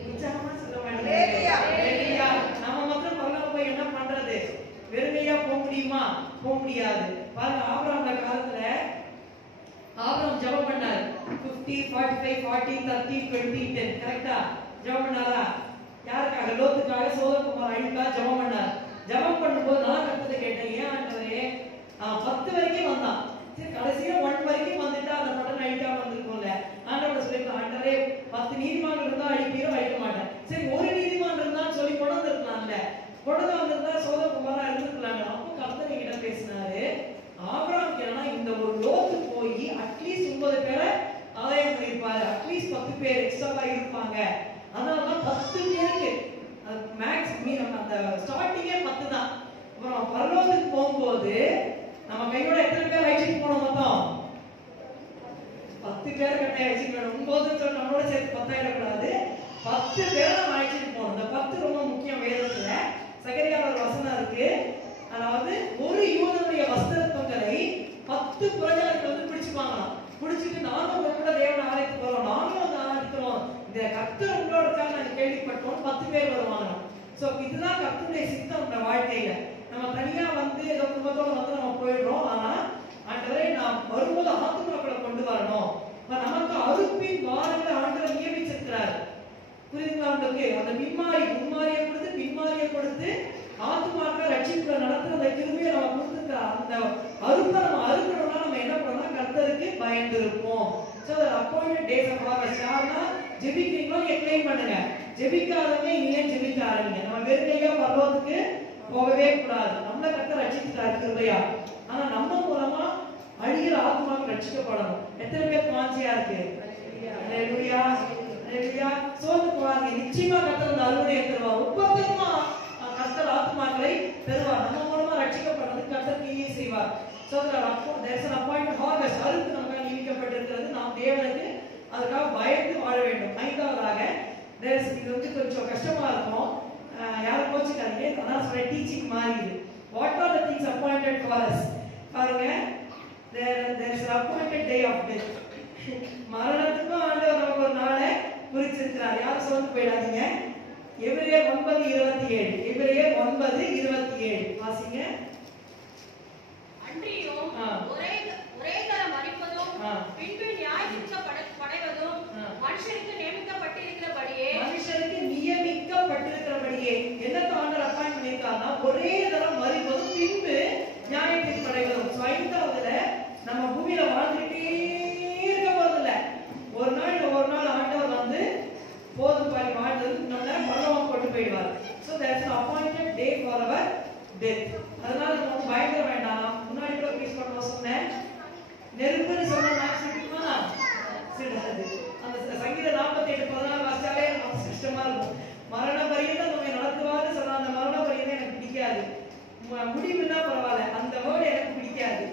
உற்சாகமா சொல்ல வேண்டாம். நம்ம மட்டும் பரலோகம் போய் என்ன பண்றது? வெறுமையா போக முடியுமா? போக முடியாது. பாருங்க, ஆபிரகாம் காலத்துல ஆபிரகாம் ஜெபம் பண்ணாரு. 50, 45, 40, 30, 20, 10 கரெக்ட்டா ஜெபம் பண்ணாரா? யாருக்காக? லோத்துக்காக, சோதோம் அழிக்காக ஜெபம் பண்ணார். ஜெபம் பண்ணும்போது நான் கர்த்தரை கேட்டேன், ஏன் ஆண்டவரே 10 வரைக்கும் வந்தான், சரி கடைசியா 1 வரைக்கும் வந்துட்டா அந்த படம் அழிக்காம வந்திருக்கும்ல. ஆண்டவர் சொல்லிருக்கான், ஆண்டவரே 10 நீதிமான் இருந்தா அழிப்பீரோ, அழிக்க மாட்டேன். சரி, ஒரு நீதிமான் இருந்தான்னு சொல்லி கொண்டு வந்திருக்கலாம்ல, கொண்டு வந்திருந்தா சோதோம் இருந்திருக்கலாங்க. அப்போ கர்த்தர் என்கிட்ட பேசினாரு, ஆபிரகாம் கேட்டா இந்த ஒரு லோத்து போய் அட்லீஸ்ட் 9 பேரை ஆதாயம் பண்ணிருப்பாரு, அட்லீஸ்ட் 10 பேர் எக்ஸ்ட்ராவா இருப்பாங்க. அதனாலதான் 10 பேருக்கு மேக்ஸ் அந்த ஸ்டார்டிங்கே 10 தான். அப்புறம் பரலோகத்துக்கு போகும்போது நம்ம கையோட எத்தனை பேர் அழைச்சிட்டு போனோம்? மொத்தம் 10 பேர் கட்டாயம் அழைச்சிட்டு போனோம். 9 சொல்லி நம்மளோட சேர்த்து 10 ஆயிடக்கூடாது, 10 பேரை நம்ம அழைச்சிட்டு போகணும். இந்த 10 ரொம்ப முக்கியம். வேதத்துல சகரியால ஒரு வசனம் இருக்கு, அதாவது ஒரு யூதனுடைய வஸ்திரங்களை 10 புறஜாதிகள் வந்து பிடிச்சுப்பாங்களாம். பிடிச்சிட்டு நானும் உங்க கூட தேவனை ஆராய்ச்சி போறோம், நாங்களும் வந்து ஆராய்க்கிறோம், இந்த கர்த்தர் உங்களோட இருக்காங்க நாங்க கேள்விப்பட்டோம், 10 பேர் வருவாங்க. சோ இதுதான் கர்த்தருடைய சித்தம் நம்ம வாழ்க்கையில. நம்ம தனியா வந்து ஏதோ குடும்பத்தோட வந்து நம்ம போயிடுறோம். ஆனா ஆண்டவரே நாம் வரும்போது ஆத்துமாக்களை கொண்டு வரணும். நமக்கு அறுப்பின் வாரங்களை ஆண்டவர் நியமிச்சிருக்கிறார். புரியுதுங்களா உங்களுக்கு? அந்த முன்மாரியை கொடுத்து பின்மாரியை கொடுத்து ஆத்துமாக்களை ரட்சிப்புல நடத்துற அந்த கிருபையை நம்ம கொடுத்துருக்கிறார். அந்த அறுப்பை நம்ம அறுக்கணும்னா நம்ம என்ன பண்ணணும்? கர்த்தருக்கு பயந்து இருப்போம். So appointed days of harvest. யாருன்னா ஜெபிக்கிறீங்களோ நீங்க கிளைம் பண்ணுங்க, ஜெபிக்காதவங்க இனிமே ஜெபிக்க ஆரம்பிங்க. நம்ம வெறுமையா பரலோகத்துக்கு போகவே கூடாது. நம்மள கர்த்தர் ரட்சிக்கிறார் கிருபையா. ஆனா நம்ம மூலமா அழிகிற ஆத்மாக்கள் ரட்சிக்கப்படணும். எத்தனை பேருக்கு வாஞ்சியா இருக்கு? ஹல்லேலூயா, ஹல்லேலூயா. சோர்ந்து போவாங்க, நிச்சயமா கர்த்தர் அந்த அருளையை தருவார். ஒவ்வொருத்தருமா கர்த்தர் ஆத்மாக்களை தருவார். நம்ம மூலமா ரட்சிக்கப்படுறதுக்கு கர்த்தர் கிரியை செய்வார். So there's an appointed harvest. அறுப்பு நமக்கு நியமிக்கப்பட்டிருக்கிறது. நாம் தேவனுக்கு அதுக்காக பயந்து வாழ வேண்டும். 5வதாக இது வந்து கொஞ்சம் கஷ்டமா இருக்கும், யாரும் கோச்சிக்காதீங்க, அதான் சொல்ற டீச்சிங் மாதிரி. What are the things appointed for us? பாருங்க, there is an appointed day of death. மரணத்துக்கும் ஆண்டவர் நமக்கு ஒரு நாளை குறிச்சிருக்கிறார். யாரும் சோர்ந்து போயிடாதீங்க. எபிரேயர் 9:27. எபிரேயர் 9:27 வாசிங்க. அன்றியும் ஒரே தரம் மரிப்பதும் பின்பு நியாயத்தீர்க்கப்படுவதும் மனுஷருக்கு நியமிக்கப்பட்டிருக்கிறபடியே என்னத்தை ஆண்டவர் அப்பாயிண்ட் பண்ணியிருக்காருன்னா ஒரே தரம் மரிப்பதும் பின்பு நியாயத்தீர்ப்படைவதும். 5வதுல நம்ம பூமியில வாழ்ந்துட்டே இருக்க போறதில்ல. ஒரு நாள் ஆண்டவர் வந்து போதும் பாடி வாழ்ந்தது நம்மள பரலோகம் கொண்டு போயிடுவார். So that's an appointed day for our death. அதனால நம்ம பயப்பட வேண்டாம். முன்னாடி கூட பேச பண்ண சொன்னேன், நெருப்புன்னு சொன்னா நான் சிரிக்குமா? சிரிக்காது. அந்த சங்கீதம் 48:14 வாசிச்சாலே நமக்கு கஷ்டமா இருக்கும். மரண பரியந்தம் நம்மை நடத்துவார்னு சொன்னா அந்த மரண பரியந்தம் எனக்கு பிடிக்காது. முடிவுன்னா பரவாயில்ல, அந்த வேர்டு எனக்கு பிடிக்காது.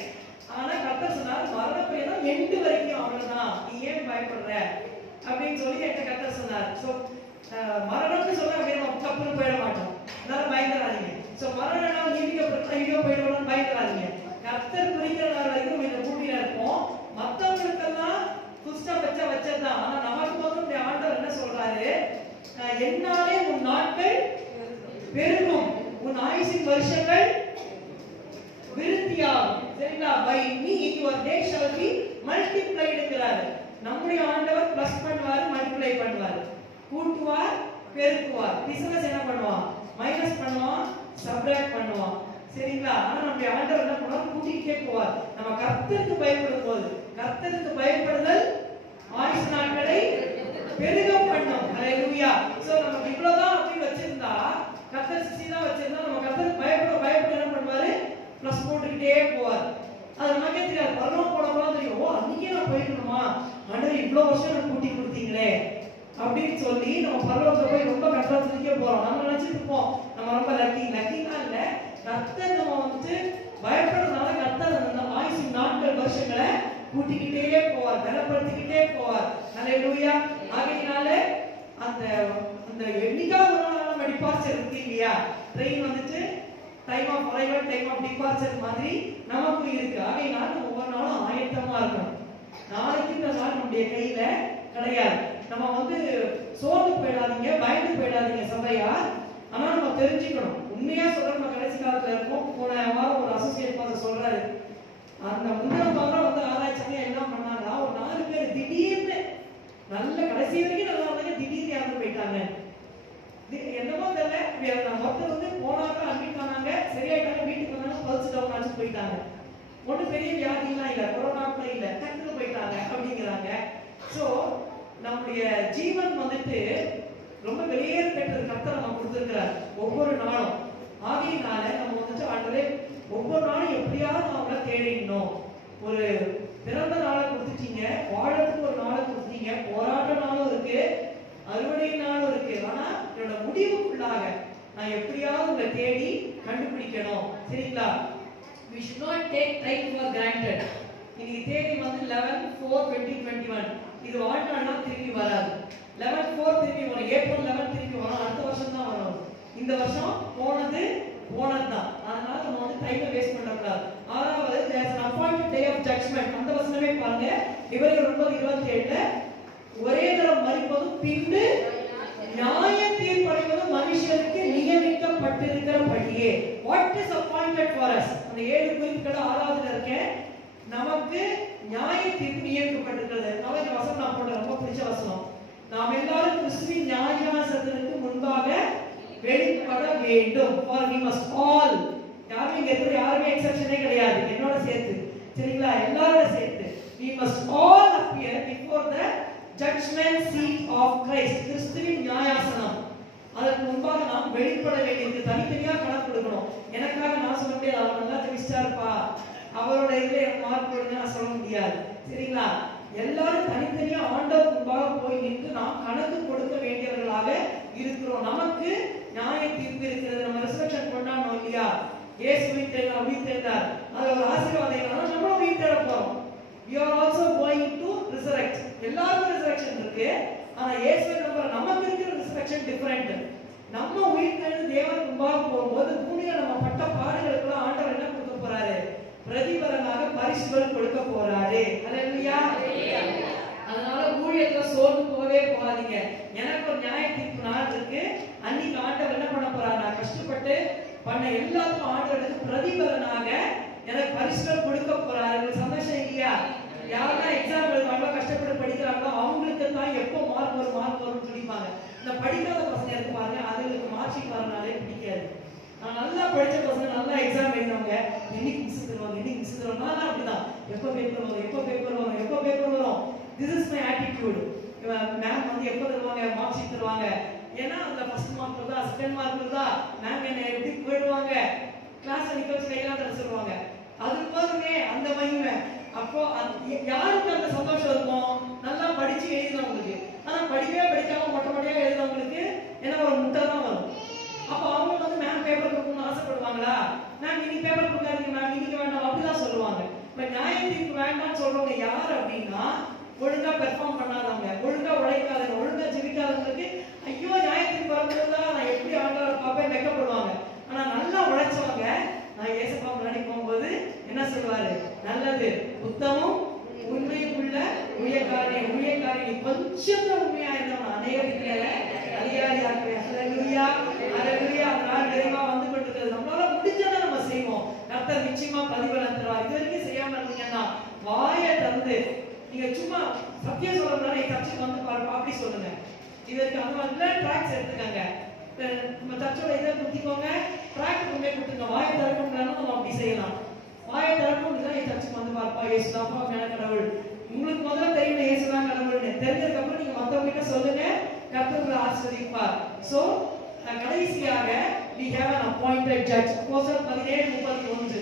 ஆனா கர்த்தர் சொன்னார் மரண பரியந்தம் எண்டு வரைக்கும் அவ்வளவுதான், நீ ஏன் பயப்படுற அப்படின்னு சொல்லி என்கிட்ட கர்த்தர் சொன்னார். சோ மரணம்னு சொன்னா நம்ம தப்புன்னு போயிட மாட்டோம், அதனால பயந்துடாதீங்க. சோ மரணம் நீதிக்கப்பட்ட ஐயோ போயிடுவோம்னு பயந்துடாதீங்க. கர்த்தர் குறிக்கிற நாள் வரைக்கும் இந்த பூமியில இருப்போம். மற்றவங்களுக்கெல்லாம் புதுசா வச்சதுதான். ஆனா நமக்கு மட்டும் ஆண்டவர் என்ன சொல்றாரு? என்னாலே உன் நாட்கள் பெருகும், உன் ஆயுசின் வருஷங்கள் விருத்தியாகும். சரிங்களா? By me your day shall be மல்டிப்ளைடுங்கிறாரு. நம்முடைய ஆண்டவர் பிளஸ் பண்ணுவாரு, மல்டிப்ளை பண்ணுவாரு, கூட்டுவார், பெருக்குவார். பிசினஸ் என்ன பண்ணுவான்? மைனஸ் பண்ணுவான், சப்ட்ராக்ட் பண்ணுவான். சரிங்களா? ஆனா நம்முடைய ஆண்டவர் என்ன பண்ணுவார்? கூட்டிட்டே போவார். நம்ம கர்த்தருக்கு பயப்படும் போது, கர்த்தருக்கு பயப்படுதல் ஆயுசு நாட்களை பெருக பண்ணும். ஹல்லேலூயா. சோ நமக்கு இவ்வளவுதான் அப்படி வச்சிருந்தா, கர்த்தர் சிசிதான் வச்சிருந்தா, நம்ம கர்த்தருக்கு பயப்பட என்ன பண்ணுவாரு? பிளஸ் போட்டுக்கிட்டே போவார். அது நமக்கே தெரியாது. பரலோகம் போனப்பதான் தெரியும், ஓ அன்னைக்கே நான் போயிருக்கணுமா, ஆண்டவர் இவ்வளவு வருஷம் எனக்கு கூட்டி கொடுத்தீங்களே அப்படின்னு சொல்லி நம்ம பரலோகத்தை போய் ரொம்ப கஷ்டத்துக்கே போறோம். நம்ம நினைச்சிட்டு இருப்போம் நம்ம ரொம்ப லக்கினா இல்ல, கர்த்தர் நம்ம வந்து பயப்படுறதுனால கர்த்தர் அந்த ஆயுசு நாட்கள் வருஷங்களை கூட்டிக்கிட்டே போவார், பலப்படுத்திக்கிட்டே போவார். ஹல்லேலூயா. ஆகையினால அந்த அந்த என்னைக்கா ஒரு நாள் நம்ம டிபார்ச்சர் இருக்கு இல்லையா, ட்ரெயின் வந்துட்டு time of arrival time of departure மாதிரி நமக்கு இருக்கு. ஆகையினால ஒவ்வொரு நாளும் ஆயத்தமா இருக்கணும். நாளைக்கு நம்ம சோர்ந்து போயிடாதீங்க, பயந்து போயிடாதீங்க சபையா. ஆனா நம்ம தெரிஞ்சுக்கணும், உண்மையா சொல்ற நம்ம கடைசி காலத்துல இருக்கோம். போன வாரம் ஒரு அசோசியேட் பாஸ்டர் சொல்றாரு, அந்த முந்தின வாரம் ஆராய்ச்சாங்க என்ன பண்ணாங்களா, ஒரு 4 பேர் திடீர்னு நல்ல கடைசி வரைக்கும் நல்லா இருந்தாங்க, திடீர்னு இறந்து போயிட்டாங்க. என்னமோ தெரியல, ஒருத்தர் போனாங்க, அட்மிட் ஆனாங்க, சரியாயிட்டாங்க, வீட்டுக்கு வந்தாங்க, பல்ஸ் டவுன் ஆச்சு போயிட்டாங்க. ஒன்றும் பெரிய வியாதிலாம் இல்லை, கொரோனா கூட இல்லை, டக்குனு போயிட்டாங்க அப்படிங்கிறாங்க. ஸோ நம்முடைய ஜீவன் ரொம்ப வெளியேற பெற்றது கர்த்தர் நம்ம கொடுத்துருக்கிறார் ஒவ்வொரு நாளும். ஆகையினால நம்ம ஆண்டவரே ஒவ்வொரு நாளும் எப்படியாவது அவங்கள தேடிடணும். ஒரு பிறந்த நாளை கொடுத்துட்டீங்க, வாழறதுக்கு ஒரு நாளை கொடுத்துட்டீங்க, போராட்ட நாளும் இருக்கு, அறுவடை நாளும் இருக்கு. ஆனா என்னோட முடிவுக்குள்ளாக நான் எப்படியாவது உங்களை தேடி கண்டுபிடிக்கணும். சரிங்களா? We should not take time for granted. இன்னைக்கு தேதி 11/4/2021. இது வாழ்நாள்னா திரும்பி வராது. 11/4 திரும்பி வரும், ஏப்ரல் 11 திரும்பி வரும், அடுத்த வருஷம் தான் வரும். இந்த வருஷம் போனதுதான். அதனால நம்ம டைமை வேஸ்ட் பண்ணக்கூடாது. ஆறாவது, there's an appointed day of judgment. அந்த வசனமே பாருங்க, இவர்கள் 9:27. ஒரே தரம் மரிப்பதும் பின்பு நியாய தீர்ப்படைவதும் மனுஷருக்கு நியமிக்கப்பட்டிருக்கிறபடியே. What is appointed for us? அந்த 7 குறிப்புகள் 6வதுல இருக்கேன். நமக்கு நியாய தீர்ப்பு நியமிக்கப்பட்டிருக்கிறது. இந்த வசனம் நான் போட ரொம்ப பிடிச்ச வசனம். நாம் எல்லாரும் கிறிஸ்துவின் நியாயாசனத்திற்கு முன்பாக வெளிப்பட வேண்டும். For we must all, யாருமே எக்ஸெப்ஷனே கிடையாது, என்னோட சேர்த்து, சரிங்களா? எல்லாரோட சேர்த்து we must all appear before the judgment seat of Christ. கிறிஸ்துவின் நியாயாசனம், அதற்கு முன்பாக நாம் வெளிப்பட வேண்டியது. தனித்தனியா கணக்கு கொடுக்கணும். எனக்காக நான் சொல்ல முடியாது, அவர் நல்லா தெரிவிச்சாருப்பா, அவரோட இதுல மார்க் போடுங்க நான் சொல்ல முடியாது. சரிங்களா? எல்லாரும் தனித்தனியா ஆண்டவர் முன்பாக போய் நின்று நாம் கணக்கு கொடுக்க வேண்டியவர்களாக இருக்கிறோம். நமக்கு நியாய தீர்ப்பு இருக்கிறது. நம்ம ரிசர்வேஷன் கொண்டாடணும் இல்லையா? இயேசு உயிர்த்தெழுந்தார், அது ஒரு ஆசீர்வாதம். நம்மளும் உயிர்த்தெழ போறோம். We are also going to resurrect. எல்லாருக்கும் resurrection இருக்கு, ஆனா இயேசுவை நமக்கு இருக்கிற resurrection different. நம்ம உயிர்த்தெழுந்து தேவன் முன்பாக போகும்போது பூமியில நம்ம பட்ட பாடுகளுக்கு ஆண்டவர் என்ன கொடுக்க போறாரு? பிரதிபலனாக பரிசுகள் கொடுக்க போறாரு. அல்லேலூயா. அதனால ஊழியத்துல சோர்ந்து போகவே போகாதீங்க. எனக்கு ஒரு நியாய தீர்ப்பு நாள் இருக்கு, அன்னைக்கு ஆண்டவர் என்ன பண்ண போறாரு? நான் கஷ்டப்பட்டு பண்ண எல்லாத்துக்கும் ஆண்டவருக்கு பிரதிபலனாக எனக்கு பரிசுகள் கொடுக்க போறாரு. உங்களுக்கு சந்தோஷம் இல்லையா? யாரெல்லாம் எக்ஸாம் எழுதுறாங்களோ, கஷ்டப்பட்டு படிக்கிறாங்களோ, அவங்களுக்கு தான் எப்போ மார்க் வரும்னு சொல்லிப்பாங்க. இந்த படிக்காத பசங்க இருக்கு பாருங்க, அதுங்களுக்கு மார்க் வரனாலே பிடிக்காது. நல்லா படிச்ச பசங்க, நல்லா எக்ஸாம் எழுதுறவங்க, என்னைக்கு மிஸ் தருவாங்க, நான் அப்படிதான், எப்போ பேப்பர் வரும். This is my attitude. Ma'am எப்போ தருவாங்க, மார்க் ஷீட் தருவாங்க. ஏன்னா அந்த ஃபர்ஸ்ட் மார்க் வருதா, செகண்ட் மார்க் வருதா, மேம் என்ன எப்படி போயிடுவாங்க, கிளாஸ்ல நிக்க வச்சு கையெல்லாம் தர சொல்லுவாங்க. அது போதுமே அந்த மகிமை. அப்போ யாருக்கு அந்த சந்தோஷம் இருக்கும்? நல்லா படிச்சு எழுதினவங்களுக்கு. ஆனா படிக்காம மொட்டையா எழுதினவங்களுக்கு என்ன ஒரு முட்டை தான் வரும். அப்போ அவங்க மேம் பேப்பர் கொடுக்கணும்னு ஆசைப்படுவாங்களா? மேம் இன்னைக்கு பேப்பர் கொடுக்காதீங்க மேம், இன்னைக்கு வேண்டாம் அப்படிதான் சொல்லுவாங்க. இப்ப நியாய தீர்ப்பு வேண்டாம்னு சொல்றவங்க யார் அப்படின்னா, ஒழுங்கா பெர்ஃபார்ம் பண்ணாதவங்க, ஒழுங்கா உழைக்காதவங்க, ஒழுங்கா ஜெபிக்காதவங்களுக்கு ஐயோ நியாய தீர்ப்பு வரதுதான் நான் எப்படி ஆண்டவரை பார்ப்பேன் வெக்கப்படுவாங்க. ஆனா நல்லா உழைச்சவங்க, நான் இயேசுப்பா முன்னாடி போகும்போது என்ன சொல்லுவாரு? நல்லது, உத்தமம், உண்மையும் உள்ள ஊழியக்காரனே, நீ கொஞ்சம் உண்மையா இருந்தவன் அநேகத்துக்கு அதிகாரியாக்குவே. அல்லேலூயா, அல்லேலூயா. அதனால நிறைவா வந்து கொண்டிருக்கிறது. நம்மளால முடிஞ்சதை நம்ம செய்வோம். கர்த்தர் நிச்சயமா பிரதிபலன் தருவார். இது வரைக்கும் செய்யாம இருந்தீங்கன்னா வாயை திறந்து நீங்க சும்மா சத்தியம் சொல்லணும்னா சர்ச்சுக்கு வந்து பாருங்க, அப்படி சொல்லுங்க. இதற்கு அந்த மாதிரி ட்ராக்ஸ் எடுத்துக்கங்க, நம்ம சர்ச்சோட இதை குத்திக்கோங்க, ட்ராக் கொண்டே கொடுத்துங்க. வாயை திறக்க முடியாதுன்னா நம்ம அப்படி செய்யலாம். வாயை திறக்க முடியல, என் சர்ச்சுக்கு வந்து பார்ப்பா, இயேசுதாப்பா மேல கடவுள். உங்களுக்கு முதல்ல தெரியும் இயேசுதான் கடவுள்னு. தெரிஞ்சதுக்கு அப்புறம் நீங்க மத்தவங்க சொல்லுங்க, கர்த்தர் உங்களை ஆசீர்வதிப்பார். சோ கடைசியாக we have an appointed judge. அப்போஸ்தலர் 17:31.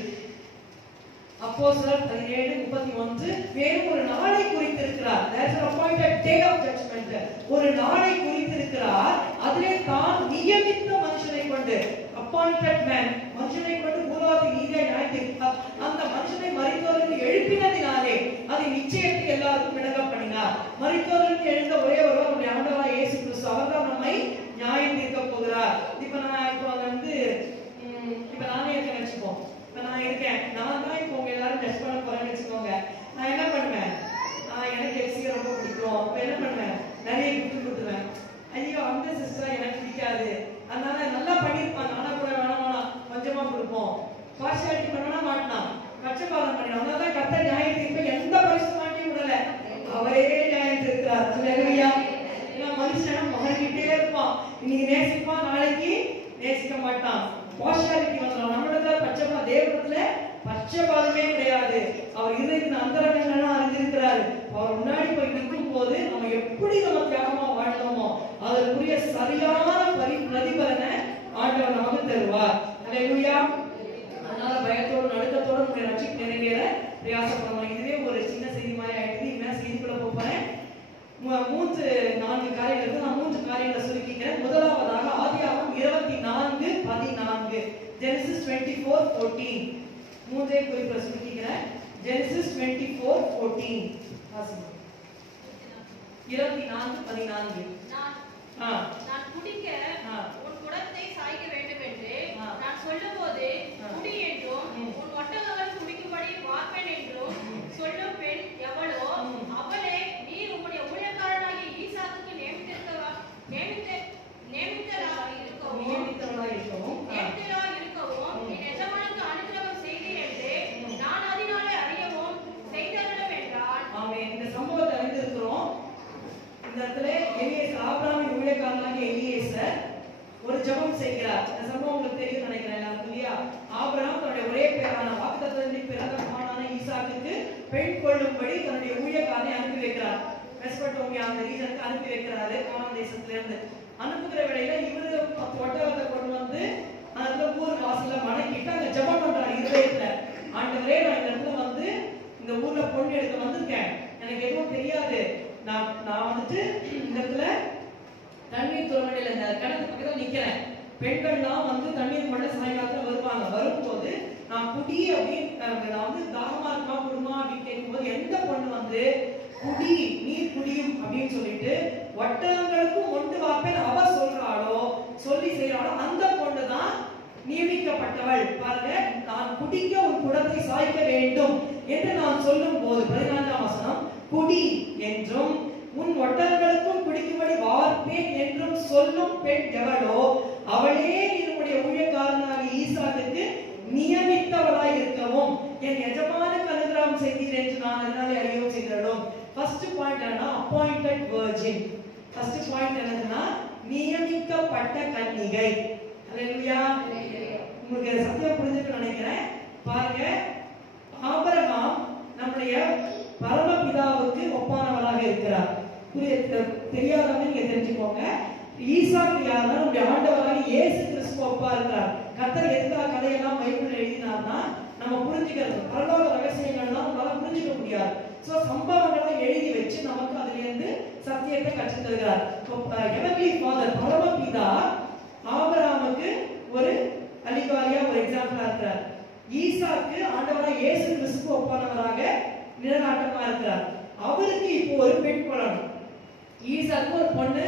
அப்போஸ்தலர் 17:31 வேறு ஒரு நாளை குறித்திருக்கிறார். There is an appointed day of judgment. ஒரு நாளை குறித்திருக்கிறார். அதிலே தான் நியமித்த மனுஷனை கொண்டு, appointed man, மனுஷனை கொண்டு பூலோகத்தை நீதியை நியாயத்தீர்ப்பார். அந்த மனுஷனை மரித்தோருக்கு எழுப்பினதினாலே அதை நிச்சயத்தை எல்லாருக்கும் விளங்க பண்ணினார். மரித்தோருக்கு எழுந்த ஒரே ஒருவர் நம்முடைய ஆண்டவராகிய இயேசு கிறிஸ்து. அவர்தான் நம்மை நியாயம் தீர்க்க போகிறார். இப்ப நானே இருக்கேன் வச்சுப்போம். நான் இருக்கேன், நான் தான் இப்போ உங்க எல்லாரும் டெஸ்ட் பண்ண போறேன்னு வச்சுக்கோங்க. நான் என்ன பண்ணுவேன்? எனக்கு எஃப்சி ரொம்ப பிடிக்கும். அப்ப என்ன பண்ணுவேன்? நிறைய கிஃப்ட் பரிசுத்தமாக்கி விடல, அவரே நியாயம் தீர்க்கிறார். அல்லேலூயா. மனுஷன் மகன்கிட்டே இருப்பான், இன்னைக்கு நேசிப்பான், நாளைக்கு நேசிக்க மாட்டான். பார்ஷியாலிட்டி வந்துடும். நம்மளோட பட்சபா தேவனத்துல பட்சபாதமே கிடையாது. அவர் இருதயத்தின் அந்தரங்கங்களெல்லாம் அறிந்திருக்கிறாரு. அவர் முன்னாடி போய் நிற்கும் போது நம்ம எப்படி நம்ம தியாகமா வாழ்ந்தோமோ அதற்குரிய சரியான பிரதிபலனை ஆண்டவர் நமக்கு தருவார். அல்லேலூயா. அதனால பயத்தோடு நடுக்கத்தோடு நம்முடைய ரட்சிப்பு நிறைவேற பிரயாசப்படணும். இதுவே ஒரு சின்ன செய்தி மாதிரி ஆயிடுது. இனிமேல் செய்திக்குள்ள போறேன். 3-4 காரியங்கள் இருக்கு. நான் 3 காரியங்களை சுருக்கிக்கிறேன். முதலாவதாக ஆதியாகமம் 24:14. ஜெனசிஸ் 24:14. 3 குறிப்புகளை சுருக்கிக்கிறேன். ஜெனசிஸ் 24:14. 24:14. நான் குடிக்க உன் குடத்தை சாய்க்க வேண்டும் என்று நான் சொல்லும்போது குடி என்றும் உன் ஒட்டகங்கள் குடிக்கும்படி வார்ப்பேன் என்றும் சொல்லும் பெண் எவளோ அவளே நீர் உம்முடைய ஊழியக்காரனாகிய ஈசாக்குக்கு நியமித்தவளாய் இருக்கவும் என் எஜமானுக்கு அனுக்கிரகம் செய்தீர் என்று நான் அதனாலே அறியவும் செய்தருளும் என்றான். ஆமென். இந்த சம்பவத்தை அறிந்திருக்கிறோம். இந்த இடத்துல எலியேசர், ஆபிரகாமின் ஊழியக்காரனாகிய எலியேசர் ஒரு ஜெபம் செய்கிறார். இந்த சம்பவம் உங்களுக்கு தெரியும் நினைக்கிறேன் எல்லாருக்கும் இல்லையா? ஆபிரகாம் தன்னுடைய ஒரே பேரான வாக்குத்தத்தத்தில் பிறந்த மகனான ஈசாக்குக்கு பெண் கொள்ளும்படி தன்னுடைய ஊழியக்காரனை அனுப்பி வைக்கிறார். மெசபடோமியா அந்த ரீஜனுக்கு அனுப்பி வைக்கிறாரு. கானான் தேசத்துல இருந்து அனுப்புகிற வேளையில இவரு 10 ஒட்டகத்தை கொண்டு வந்து அந்த ஊர் வாசல்ல மடக்கிட்டு அங்க ஜெபம் பண்றாரு இருதயத்துல. ஆண்டவரே, நான் இந்த இடத்துல வந்து இந்த ஊர்ல பொண்ணு எடுக்க வந்திருக்கேன், எனக்கு எதுவும் தெரியாது. நான் வந்துட்டு இந்த இடத்துல தண்ணீர் துறவண்டியில இந்த கிணத்து பக்கத்துல நிக்கிறேன். பெண்கள்லாம் வந்து தண்ணீர் மண்ட சாயங்காலத்துல வருவாங்க. வரும்போது நான் குடி அப்படின்னு நான் வந்து தாகமா இருக்குமா குடுமா அப்படின்னு கேட்கும்போது எந்த பொண்ணு வந்து குடி நீர் குடியும் அப்படின்னு சொல்லிட்டு ஒட்டகங்களுக்கும் ஒன்று வாப்பேன் அவ சொல்றாளோ சொல்லி செய்யறாளோ அந்த பொண்ணு தான் நியமிக்கப்பட்டவள். பாருங்க, நான் குடிக்க உன் குடத்தை சாய்க்க வேண்டும் என்று நான் சொல்லும் போது 14ஆம் வசனம், குடி என்றும் உன் ஒட்டகங்களுக்கும் குடிக்கும்படி வார்ப்பேன் என்றும் சொல்லும் பெண் எவளோ அவளே என்னுடைய ஊழியக்காரனாகிய ஈசாக்குக்கு நியமித்தவளாய் இருக்கவும் என் எஜமானுக்கு அனுகிரகம் செய்தீர் என்று நான் அதனாலே அறியவும் செய்திடும். ஃபர்ஸ்ட் பாயிண்ட் என்னன்னா அப்பாயிண்டட் வர்ஜின். ஃபர்ஸ்ட் பாயிண்ட் என்னன்னா நியமிக்கப்பட்ட கன்னிகை. அல்லேலூயா. உங்களுக்கு சத்தியம் புரிஞ்சுட்டு நினைக்கிறேன். பாருங்க, ஆபிரகாம் நம்முடைய பரமபிதாவுக்கு ஒப்பானவராக இருக்கிறார். தெரியாதவங்க நீங்க தெரிஞ்சுக்கோங்க. ஈசாக்கு யாருன்னா நம்முடைய ஆண்டவராக இயேசு கிறிஸ்து ஒப்பா இருக்கிறார். கர்த்தர் எந்த கதையெல்லாம் பைபிள்ல எழுதினார்னா நம்ம புரிஞ்சுக்கிறது பரலோக ரகசியங்கள்லாம் நம்மளால புரிஞ்சுக்க முடியாது. சோ சம்பவங்களை எழுதி வச்சு நமக்கு அதுல இருந்து சத்தியத்தை கற்றுத் தருகிறார். ஹெவன்லி ஃபாதர் பரமபிதா ஆபிரகாமுக்கு ஒரு அலிகாரியா ஒரு எக்ஸாம்பிளா இருக்கிறார். ஈசாக்கு ஆண்டவராக இயேசு கிறிஸ்துவுக்கு ஒப்பானவராக நிழலாட்டமா இருக்கிறார். அவருக்கு இப்போ ஒரு பெண் கொள்ளணும். ஈசாக்கு ஒரு பொண்ணு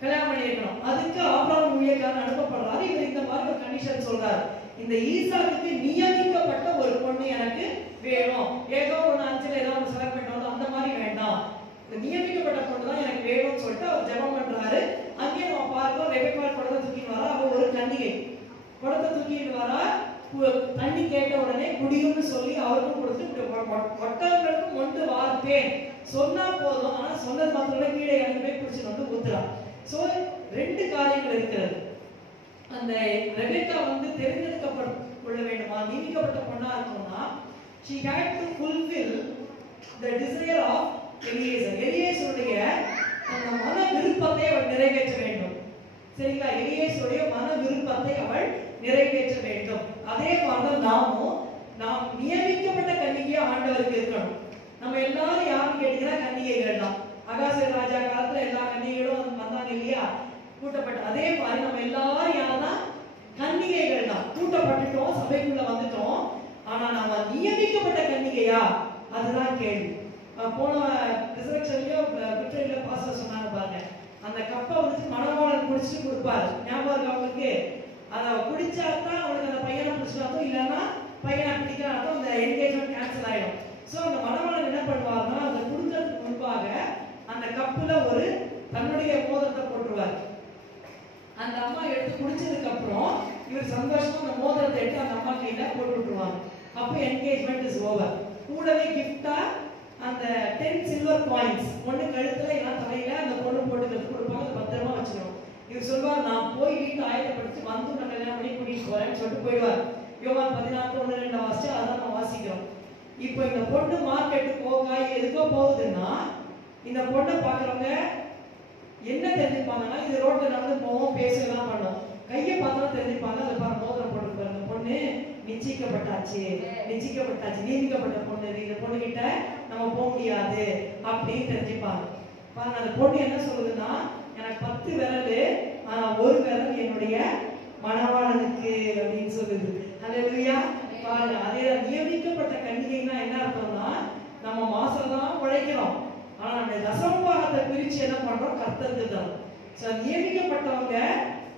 கல்யாணம் பண்ணிருக்கணும். அதுக்கு ஆபிரகாம் ஊழியக்காரன் அனுப்பப்படுறாரு. இவர் இந்த மாதிரி ஒரு கண்டிஷன் சொல்றாரு, இந்த ஈசாக்குக்கு நியமிக்கப்பட்ட ஒரு பொண்ணு எனக்கு வேணும். ஏதோ ஒரு 5ல ஏதோ ஒரு செலக்ட் பண்ணணும் அந்த மாதிரி வேண்டாம், நியமிக்கப்பட்ட பொண்ணு தான் எனக்கு வேணும்னு சொல்லிட்டு அவர் ஜெபம் பண்றாரு. அங்கே நம்ம பார்க்கிறோம், ரெபெக்காள் குடத்தை தூக்கிட்டு வரா. அவ ஒரு கன்னிகை குடத்தை தூக்கிட்டு வரா. தண்ணி கேட்ட உடனே குடியும்னு சொல்லி அவருக்கும் கொடுத்து ஒட்டகங்களுக்கும் ஒன்று வார்ப்பேன் சொன்னா போதும். ஆனா சொன்னது மாத்திரம் கீழே இறங்கி போய் குடிச்சு வந்து ஊத்துறா. சோ 2 காரியங்கள் இருக்கிறது. அந்த ரெபெக்கா வந்து தேர்ந்தெடுக்கப்பட வேண்டுமா, நியமிக்கப்பட்ட பொண்ணா இருக்கணும்னா she had to fulfill the desire of Eliezer. எலியேசருடைய அந்த மன விருப்பத்தை அவள் நிறைவேற்ற வேண்டும். சரிங்களா? எலியேசருடைய மன விருப்பத்தை அவள் நிறைவேற்ற வேண்டும். அதே மாதிரி நாம் நியமிக்கப்பட்ட கன்னிகையா ஆண்டவருக்கு இருக்கணும். நம்ம எல்லாரும் யாரும் கேட்டீங்கன்னா கன்னிகைகள் தான். அகாசுர ராஜா காலத்துல எல்லா கன்னிகைகளும் வந்தாங்க இல்லையா, கூட்டப்பட்ட. அதே மாதிரி நம்ம எல்லாரும் யாருன்னா கன்னிகைகள் தான். கூட்டப்பட்டுட்டோம், சபைக்குள்ள வந்துட்டோம். ஆனா நம்ம நியமிக்கப்பட்ட கன்னிகையா, அதுதான் கேள்வி. போன ரிசர்வேஷன்லயோ குற்றவியல பாஸ்டர் சொன்னாங்க பாருங்க, அந்த கப்பை வந்து மணவாளன் குடிச்சிட்டு கொடுப்பாரு. ஞாபகம் இருக்கு அவங்களுக்கு? அதை குடிச்சாதான் அவனுக்கு அந்த பையனை பிடிச்சிடாதோ, இல்லைன்னா பையனை பிடிக்கிறாதோ அந்த என்கேஜ்மெண்ட் கேன்சல் ஆயிடும். சோ அந்த மணவாளன் என்ன பண்ணுவாருன்னா, அந்த குடுக்கறதுக்கு முன்பாக அந்த கப்புல ஒரு தன்னுடைய மோதிரத்தை போட்டுருவாரு. அந்த அம்மா எடுத்து குடிச்சதுக்கு அப்புறம் இவர் சந்தோஷமா அந்த மோதிரத்தை எடுத்து அந்த அம்மா கையில போட்டு விட்டுருவாங்க. அப்போ என்கேஜ்மெண்ட் இஸ் ஓவர். கூடவே கிஃப்டா அந்த 10 சில்வர் காயின்ஸ் ஒண்ணு கழுத்துல இல்ல தலையில அந்த பொண்ணு போட்டு கொடுப்பாங்க, பத்திரமா வச்சிருவோம். இவர் சொல்வார், நான் போய் வீட்டு ஆயத்தப்படுத்தி வந்து நான் கல்யாணம் பண்ணி கூட்டிட்டு போறேன்னு சொல்லிட்டு போயிடுவார். யோவான் 14:1-2 வாசிச்சு அதான் நம்ம வாசிக்கிறோம். இப்போ இந்த பொண்ணு மார்க்கெட்டுக்கோ காய் எதுக்கோ போகுதுன்னா இந்த பொண்ணை பாக்குறவங்க என்ன தெரிஞ்சுப்பாங்கன்னா, இது ரோட்ல நடந்து போவோம், பேசலாம் பண்ணோம், கையை பார்த்தா தெரிஞ்சுப்பாங்க. அதை பாரு மோதிரம் போட்டு பாருங்க, பொண்ணு நிச்சயிக்கப்பட்டாச்சு, நியமிக்கப்பட்ட பொண்ணு, இந்த பொண்ணு கிட்ட நம்ம போக முடியாது அப்படின்னு தெரிஞ்சுப்பாங்க. பாருங்க, அந்த பொண்ணு என்ன சொல்லுதுன்னா, எனக்கு 10 விரல் ஆனா ஒரு விரல் என்னுடைய மணவாளனுக்கு அப்படின்னு சொல்லுது. அல்லேலூயா. பாருங்க, அதே நியமிக்கப்பட்ட கன்னிகைன்னா என்ன அர்த்தம்னா, நம்ம மாசம் தான் உழைக்கிறோம், ஆனா நம்ம தசமபாகத்தை பிரிச்சு என்ன பண்றோம், கர்த்தருக்கு தரோம். சோ நியமிக்கப்பட்டவங்க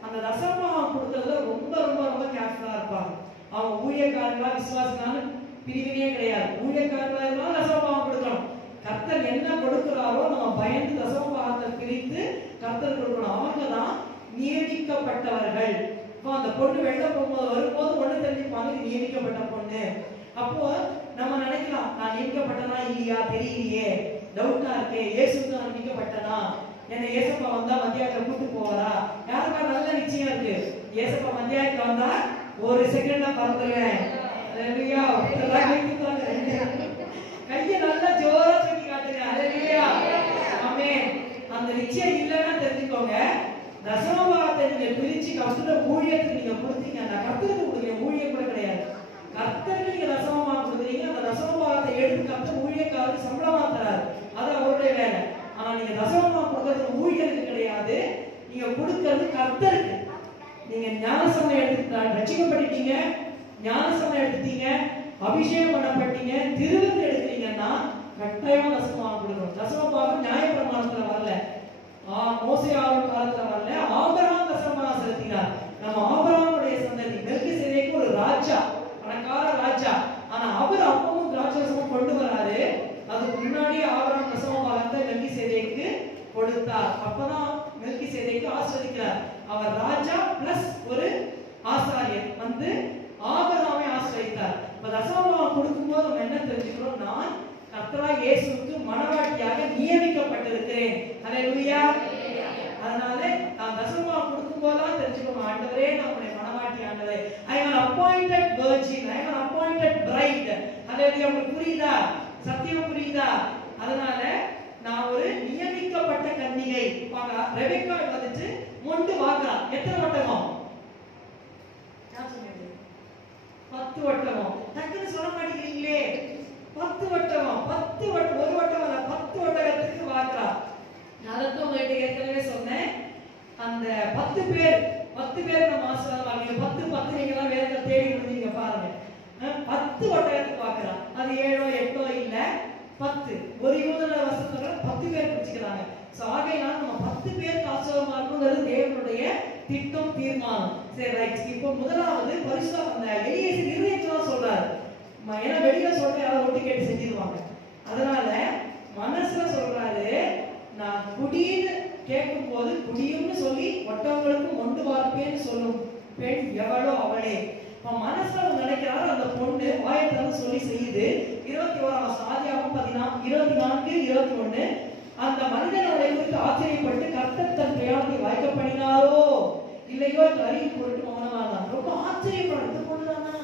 அந்த தசமபாகம் கொடுக்கறதுல ரொம்ப ரொம்ப ரொம்ப கேர்ஃபுல்லா இருப்பாங்க. அவங்க ஊழியக்காரங்களா விசுவாசினாலும் பிரிவினையே கிடையாது. ஊழியக்காரங்களா இருந்தாலும் தசமபாகம் கொடுக்கணும். கர்த்தர் என்ன கொடுக்கிறாரோ நம்ம பயந்து தசமபாகத்தை பிரித்து கர்த்தர் கொடுக்கணும். அவங்க தான் நியமிக்கப்பட்டவர்கள். இப்போ அந்த பொண்ணு வெளில போகும்போது வரும்போது ஒண்ணு தெரிஞ்சுப்பாங்க, இது நியமிக்கப்பட்ட பொண்ணு. அப்போ நம்ம நினைக்கலாம், நான் நியமிக்கப்பட்டனா இல்லையா தெரியலையே, டவுட்டா இருக்கே, இயேசுக்கு நான் நியமிக்கப்பட்டனா, என்ன இயேசப்பா வந்தா மத்தியானத்துல கூட்டு போவாரா? யாருக்கா நல்ல நிச்சயம் இருக்கு, இயேசப்பா மத்தியானத்துல வந்தா ஒரு செகண்ட்ல பறந்துருவேன். அல்லேலூயா. கையை நல்லா ஜோரா தூக்கி காட்டுங்க. அல்லேலூயா. ஆமென். அந்த நிச்சயம் இல்லைன்னா தெரிஞ்சுக்கோங்க, தசமபாகத்தை நீங்க பிரிச்சு கர்த்தருடைய ஊழியத்துக்கு நீங்க கொடுத்தீங்கன்னா, கர்த்தருக்கு கொடுக்குற ஊழியம் கூட கிடையாது, கர்த்தருக்கு நீங்க தசமபாகம் கொடுக்குறீங்க, அந்த தசமபாகத்தை எடுத்து கர்த்தர் ஊழியக்காரருக்கு சம்பளமா தராரு, அது அவருடைய வேலை. ஆனா நீங்க தசமபாகம் கொடுக்கறது ஊழியருக்கு கிடையாது, நீங்க கொடுக்கறது கர்த்தருக்கு. நீங்க ஞானஸ்நானம் எடுத்து ரட்சிக்கப்பட்டீங்க, ஞானஸ்நானம் எடுத்தீங்க, அபிஷேகம் பண்ணப்பட்டீங்க, திருவிருந்து எடுக்கிறீங்கன்னா கட்டாயமா தசமபாகம் கொடுக்கணும். தசமபாகம் நியாயப்பிரமாணத்துல வரல, மோசே ஆரோன் காலத்துல வரல, ஆபிரகாம் தசமபாகம் செலுத்தினார். நம்ம ஆபிரகாமுடைய சந்ததி, மெல்கிசேதேக்கு ஒரு ராஜா, பணக்கார ராஜா, ஆனா அவர் அப்பவும் திராட்சரசமும் கொண்டு வராரு. அதுக்கு முன்னாடி ஆபிரகாம் தசமபாகத்தை மெல்கிசேதேக்கு கொடுத்தார். அப்பதான் மெல்கிசேதேக்கு ஆசீர்வதிக்கிறார். அவர் ராஜா பிளஸ் ஒரு ஆசாரியர் வந்து ஆபிரகாமை ஆசீர்வதித்தார். இப்ப தசமபாகம் கொடுக்கும்போது நம்ம என்ன தெரிஞ்சுக்கிறோம், நான் கர்த்தராகிய இயேசுவுக்கு மணவாட்டியாக நியமிக்கப்பட்டிருக்கிறேன். அல்லேலூயா. அதனால நான் தசமபாகம் கொடுக்கும்போதெல்லாம் தெரிஞ்சுக்கணும், ஆண்டவரே நம்முடைய மணவாட்டி, ஆண்டவரே I am an appointed virgin, I am an appointed bride. அல்லேலூயா. உங்களுக்கு புரியுதா? சத்தியம் புரியுதா? அதனால நான் ஒரு நியமிக்கப்பட்ட கன்னிகை. பாங்க, ரெபெக்கா வந்துட்டு மொண்டு வாங்குறா. எத்தனை ஒட்டகம்? 10 ஒட்டகம். டக்குன்னு சொல்ல மாட்டேங்கிறீங்களே, 10 ஒட்டகம். 10 ஒட்டகம், ஒரு ஒட்டகம் இல்ல, 10 ஒட்டகத்துக்கு வாங்குறா. நான் உங்கள்கிட்ட ஏற்கனவே சொன்னேன், அந்த 10 பேர் நம்ம ஆசீர்வாதம் வாங்க. 10 நீங்க எல்லாம் வேற தேடி வந்தீங்க பாருங்க. 10 ஒட்டகத்துக்கு வாங்குறா. அது 7ஓ 8ஓ இல்ல, 10. ஒரு யூதன வசனத்துல 10 பேர் பிடிச்சுக்கிறாங்க. சோ ஆகையால நம்ம 10 பேருக்கு ஆசீர்வாதமா இருக்கணும்ன்றது தேவனுடைய திட்டம், தீர்மானம். சரி, ரைட். இப்போ முதலாவது பரிசுத்த அந்த எலியேசர் இருதயத்துல சொல்றாரு. ஏன்னா வெளியில சொல்ற யாராவது ஒட்டு கேட்டு செஞ்சிருவாங்க. அதனால மனசுல சொல்றாரு, நான் குடின்னு கேட்கும் போது குடியும்னு சொல்லி ஒட்டவங்களுக்கும் ஒன்று வார்ப்பேன்னு சொல்லும் பெண் எவளோ அவளே. மனசுல நினைக்கிறாரு, அந்த பொண்ணு வாயத்திலிருந்து சொல்லி செய்யுது. 21 ஆதியாகமம் 24:21 அந்த மனிதனுடைய குறித்து ஆச்சரியப்பட்டு கர்த்தர் தன் பிரயாணத்தை வாய்க்கப்படினாரோ இல்லையோ அறிவு பொருட்டு மௌனமானார். ரொம்ப ஆச்சரியப்படுறாரு, இந்த பொண்ணுதானா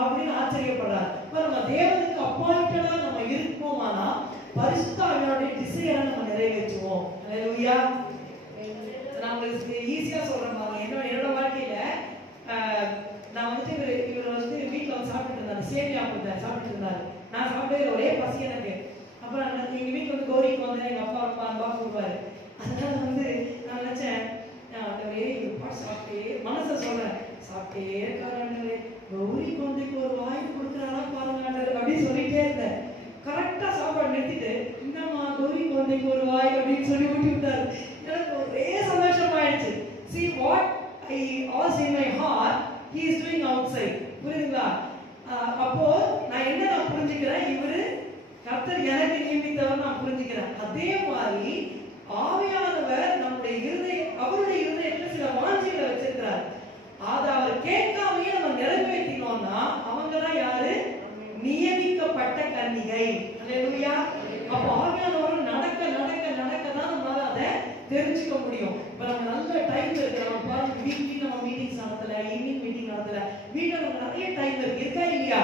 அப்படின்னு ஆச்சரியப்படுறாரு. நம்ம தேவனுக்கு அப்பாயிண்டடா நம்ம இருப்போமானா பரிசுத்த ஆவியானவருடைய டிசைரை நம்ம நிறைவேற்றுவோம். அல்லேலூயா. நான் உங்களுக்கு ஈஸியா சொல்றேன் பாருங்க. என்னோட வாழ்க்கையில நான் வந்து இவர் வந்து வீட்டுல வந்து சாப்பிட்டு இருந்தாரு, சேமியா கொடுத்தாரு, சாப்பிட்டு இருந்தாரு. நான் சாப்பிட்டு ஒரே பசி எனக்கு. அப்புறம் எங்க வீட்டுல வந்து கௌரிக்கு வந்தேன், எங்க அப்பா ரொம்ப அன்பா கூடுவாரு. அதனால வந்து நான் நினைச்சேன், ஒரே பாட்டு சாப்பிட்டே மனசை சொல்றேன், சாப்பிட்டே இருக்காரு, கௌரிக்கு வந்து ஒரு வாய்ப்பு கொடுக்குறாரா பாருங்க அப்படின்னு சொல்லிட்டே இருந்தேன். கரெக்டா சாப்பாடு நிறுத்திட்டு, என்னம்மா கௌரிக்கு வந்து ஒரு வாய் அப்படின்னு சொல்லி ஊட்டி விட்டாரு. எனக்கு ஒரே சந்தோஷம் ஆயிடுச்சு. See what I also in my heart he is doing outside. புரியுதுங்களா? அப்போ நான் என்ன புரிஞ்சுக்கிறேன், இவரு கர்த்தர் எனக்கு நியமித்தவர் நான் புரிஞ்சுக்கிறேன். அதே மாதிரி ஆவியானவர் நம்முடைய இருதயம், அவருடைய இருதயத்துல சில வாஞ்சைகளை வச்சிருக்கிறார். அதை அவர் கேட்காமையே நம்ம நிறைவேற்றினோம்னா அவங்க தான் யாரு? நியமிக்கப்பட்ட கன்னிகை. அல்லேலூயா. அப்ப ஆவியானவர் நடக்க நடக்க நடக்க தான் நம்மளால அதை தெரிஞ்சுக்க முடியும். இப்ப நம்ம நல்ல டைம் இருக்கு, நம்ம பாருங்க வீக்லி நம்ம மீட்டிங்ஸ் நடத்தல, ஈவினிங் மீட்டிங் நடத்தல, வீட்டுல நமக்கு நிறைய டைம் இருக்கு, இருக்கா இல்லையா?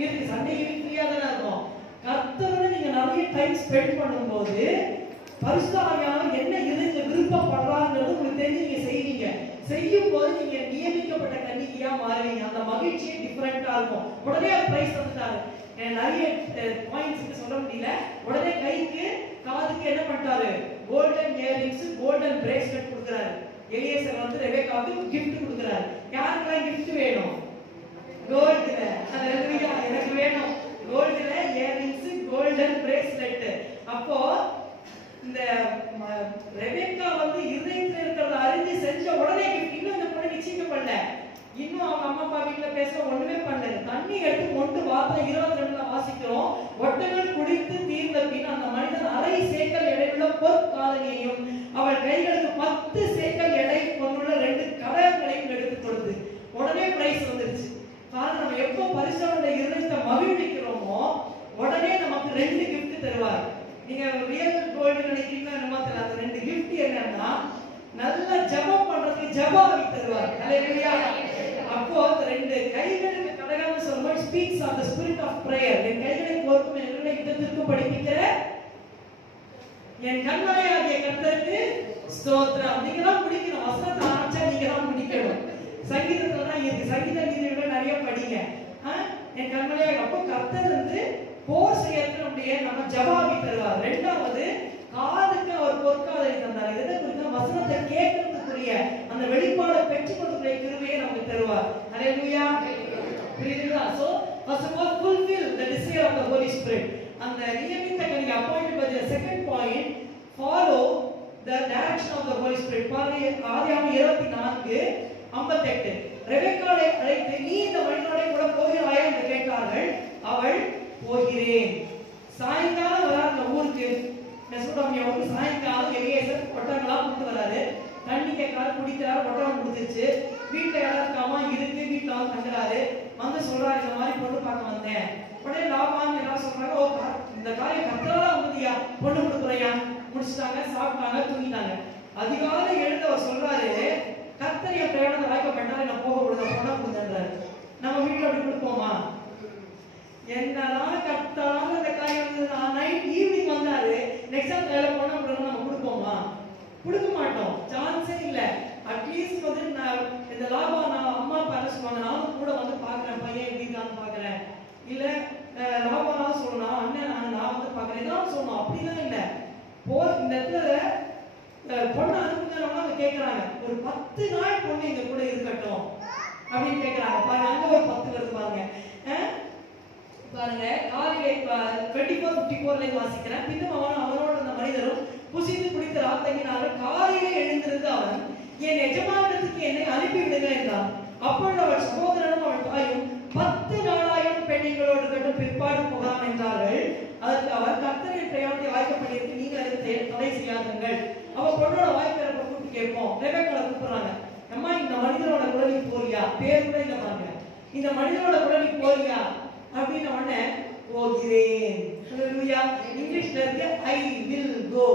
இருக்கு. சண்டே ஈவினிங் ஃப்ரீயா தானே இருக்கும். கர்த்தரோட நீங்க நிறைய டைம் ஸ்பெண்ட் பண்ணும்போது பரிசுத்த ஆவியானவர் என்ன இருங்க விருப்பப்படுறாங்கிறது உங்களுக்கு தெரிஞ்சு நீங்க செய்வீங்க. செய்யும் போது நீங்க நியமிக்கப்பட்ட கன்னிகையா மாறுவீங்க. அந்த மகிழ்ச்சியே டிஃபரெண்டா இருக்கும். உடனே பிரைஸ் வந்துட்டாங்க. நிறைய பாயிண்ட்ஸ் சொல்ல முடியல. உடனே கைக்கு காதுக்கு என்ன பண்ணிட்டாரு? கோல்டன் இயரிங்ஸ், கோல்டன் பிரேஸ்லெட் கொடுக்குறாரு. எலியேசர் வந்து ரெபெக்காவுக்கு கிஃப்ட் கொடுக்குறாரு. யாருக்கெல்லாம் கிஃப்ட் வேணும்? கோல்டுல. அல்லேலூயா. எனக்கு வேணும் கோல்டுல இயரிங்ஸ், கோல்டன் பிரேஸ்லெட். அப்போ இந்த ரெபெக்கா வந்து இதயத்துல இருக்கிறத அறிஞ்சு செஞ்ச உடனே இன்னும் இந்த பொண்ணு நிச்சயம் பண்ணல. இன்னும் அவங்க அம்மா அப்பா வீட்டுல பேச ஒண்ணுமே பண்ணல. தண்ணி எடுத்து கொண்டு வார்த்தை 22ல வாசிக்கிறோம். ஒட்டகம் குடித்து தீர்ந்த பின் அந்த மனிதன் 1/2 சேக்கல் எடையுள்ள பொற்காலனியையும் அவள் கைகளுக்கு 10 சேக்கல் எடை கொண்டுள்ள 2 கடகங்களையும் எடுத்து கொடுத்து. உடனே பிரைஸ் வந்துருச்சு. காரணம் நம்ம எப்போ பரிசுத்தவானுடைய இருதயத்தை மகிழ்விக்கிறோமோ உடனே நமக்கு 2 கிஃப்ட் தருவார். நீங்க ரியல் கோல்டு நினைக்கிறீங்கன்னா நம்ம தெரியல. அந்த 2 கிஃப்ட் என்னன்னா நல்ல ஜெபம் பண்றதுக்கு ஜெப ஆவி தருவார். அல்லேலூயா. அப்போ அந்த 2 கைகளுக்கு கடகம்னு சொல்லும்போது speaks of the spirit of prayer. என் கைகளை கோர்க்கும் என்னுடைய யுத்தத்திற்கு படிப்பிக்கிற என் கண்மலையாகிய கர்த்தருக்கு ஸ்தோத்திரம். நீங்க தான் முடிக்கணும். வசனத்தை ஆரம்பிச்சா நீங்க தான் முடிக்கணும். சங்கீதத்துல தான் இருக்கு. சங்கீத நீதியோட நிறைய படிங்க. என் கண்மலையாக அப்போ கர்த்தர் வந்து போர் செய்யறதுக்கு நம்முடைய நம்ம ஜவாபி தருவார். ரெண்டாவது காதுக்கு அவர் பொற்காதை தந்தார். எதை குறித்து? வசனத்தை கேட்கறதுக்குரிய அந்த வெளிப்பாடை பெற்றுக்கொள்ளக்கூடிய கிருபையை நமக்கு தருவார். அல்லேலூயா. புரியுதுங்களா? So first of all fulfill the desire of the Holy Spirit. அந்த நியமித்த கன்னிகை appointed by the second point follow the direction of the Holy Spirit. பாருங்க ஆதியாகமம் 24:58 ரெபெக்காளை அழைத்து நீ இந்த மனிதனோட கூட போகிறாயா என்று கேட்டார்கள். அவள் போகிறேன். சாயங்காலம் வராங்க ஊருக்கு. மெசோடோமியாவுக்கு சாயங்காலம் எலியேசர் ஒட்டகங்களாம் கொண்டு வராரு. தண்ணி கேட்கறாரு, குடிக்கிறாரு, ஒட்டகம் குடிச்சிருச்சு. வீட்டுல எல்லாருக்காமா இருக்கு. வீட்டுல வந்து தங்குறாரு. வந்து சொல்றாரு இந்த மாதிரி பொண்ணு பார்க்க வந்தேன். உடனே லாபான் எல்லாம் சொல்றாங்க, ஓ இந்த காரியம் கர்த்தரால வந்ததியா, பொண்ணு கொடுக்குறையா. முடிச்சுட்டாங்க, சாப்பிட்டாங்க, தூங்கிட்டாங்க. அதிகாலை எழுந்து அவர் சொல்றாரு, கர்த்தர் என் பிரயாணத்தை வாய்க்கப்பட்டாரு, நான் போக கொடுங்க, பொண்ணை கொடுங்கன்றாரு. நம்ம வீட்டுல அப்படி கொடுப்போமா? என்னதான் கர்த்தரால இந்த காரியம் நைட் ஈவினிங் வந்தாரு, நெக்ஸ்ட் டைம் கையில பொண்ணை கொடுங்க நம்ம கொடுப்போமா? கொடுக்க மாட்டோம். சான்ஸே இல்ல. அட்லீஸ்ட் வந்து இந்த லாபம் நான் அம்மா அப்பா என்ன சொல்லுவாங்க, நானும் கூட வந்து பாக்குறேன், பையன் எப்படி இருக்கான்னு பாக்குறேன். இல்ல லாபம் சொல்லணும், அண்ணன் நான் வந்து பாக்குறேன், இதெல்லாம் சொல்லணும். அப்படிதான் இல்ல. இந்த இடத்துல பொண்ணு அனுப்புகிறவங்க அவங்க கேட்கறாங்க, ஒரு 10 நாள் பொண்ணு எங்க கூட இருக்கட்டும் அப்படின்னு கேட்கறாங்க. பாருங்க அங்க ஒரு 10 வருது பாருங்க. பாருங்க காலையில 24:54 வாசிக்கிறேன். பின்னும் அவனோட அந்த மனிதரும் புசித்து குடித்து ராத்தங்கினார்கள். காலையிலே எழுந்திருந்து அவன் என் எஜமானத்துக்கு என்னை அனுப்பிவிடுங்க என்றான். அப்பொழுது அவள் சகோதரனும் அவள் தாயும் 10 நாளாயும் பெண்களோடு கட்டும் பிற்பாடு போகலாம் என்றார்கள். அதற்கு அவர் கர்த்தரின் பிரயாணத்தை வாய்க்கப்படியிருக்கு, நீங்கள் அதுக்கு தடை செய்யாதுங்கள். அவ பொண்ணோட வாய்ப்பிறப்ப கூப்பிட்டு கேட்போம். ரெபெக்காளை கூப்பிடுறாங்க, அம்மா இந்த மனிதனோட கூட நீ போறியா? பேர் கூட இல்ல பாருங்க. இந்த மனிதனோட கூட நீ போறியா அப்படின்னு உடனே போகிறேன். ஹல்லேலூயா. இங்கிலீஷ்ல இருக்கு ஐ வில் கோ.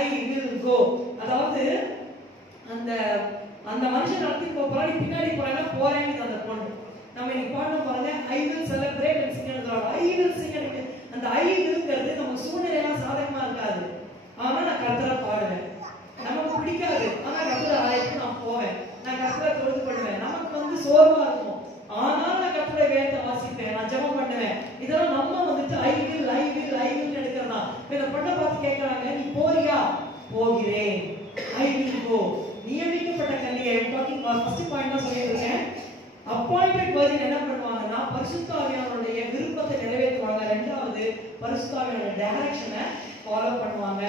ஐ வில் கோ. அதாவது அந்த மனுஷன் நடத்தி போறான், நீ பின்னாடி போறேன்னா போறேன்னு அந்த பொண்ணு. நம்ம இன்னைக்கு பாட பாருங்க, I will celebrate and Singh என்றால் ஐ வில் சிங். அந்த ஐ வில்ங்கிறது நம்ம சூழ்நிலையெல்லாம் சாதகமா இருக்காது. ஆனா நான் கர்த்தரை பாடுவேன். நமக்கு பிடிக்காது, ஆனா கர்த்தரை ஆயத்து நான் போவேன், நான் கர்த்தரை தொழுது பண்ணுவேன். நமக்கு வந்து சோர்வா இருக்கும், ஆனால் நான் கர்த்தரை வேதத்தை வாசிப்பேன், நான் ஜெபம் பண்ணுவேன். இதெல்லாம் நம்ம வந்துட்டு I will I will I will எடுக்கிறதா. இந்த பொண்ணை பார்த்து கேட்கறாங்க, நீ போறியா? போகிறேன். I will go. நியமிக்கப்பட்ட கன்னிகை. ஃபர்ஸ்ட் பாயிண்ட் தான் சொல்லியிருக்கேன். அப்பாயிண்டட் வர்ஜின் என்ன பண்ணுவாங்கன்னா பரிசுத்த ஆவியானவருடைய விருப்பத்தை நிறைவேற்றுவாங்க. ரெண்டாவது பரிசுத்த ஆவியானவருடைய டைரக்ஷனை ஃபாலோ பண்ணுவாங்க.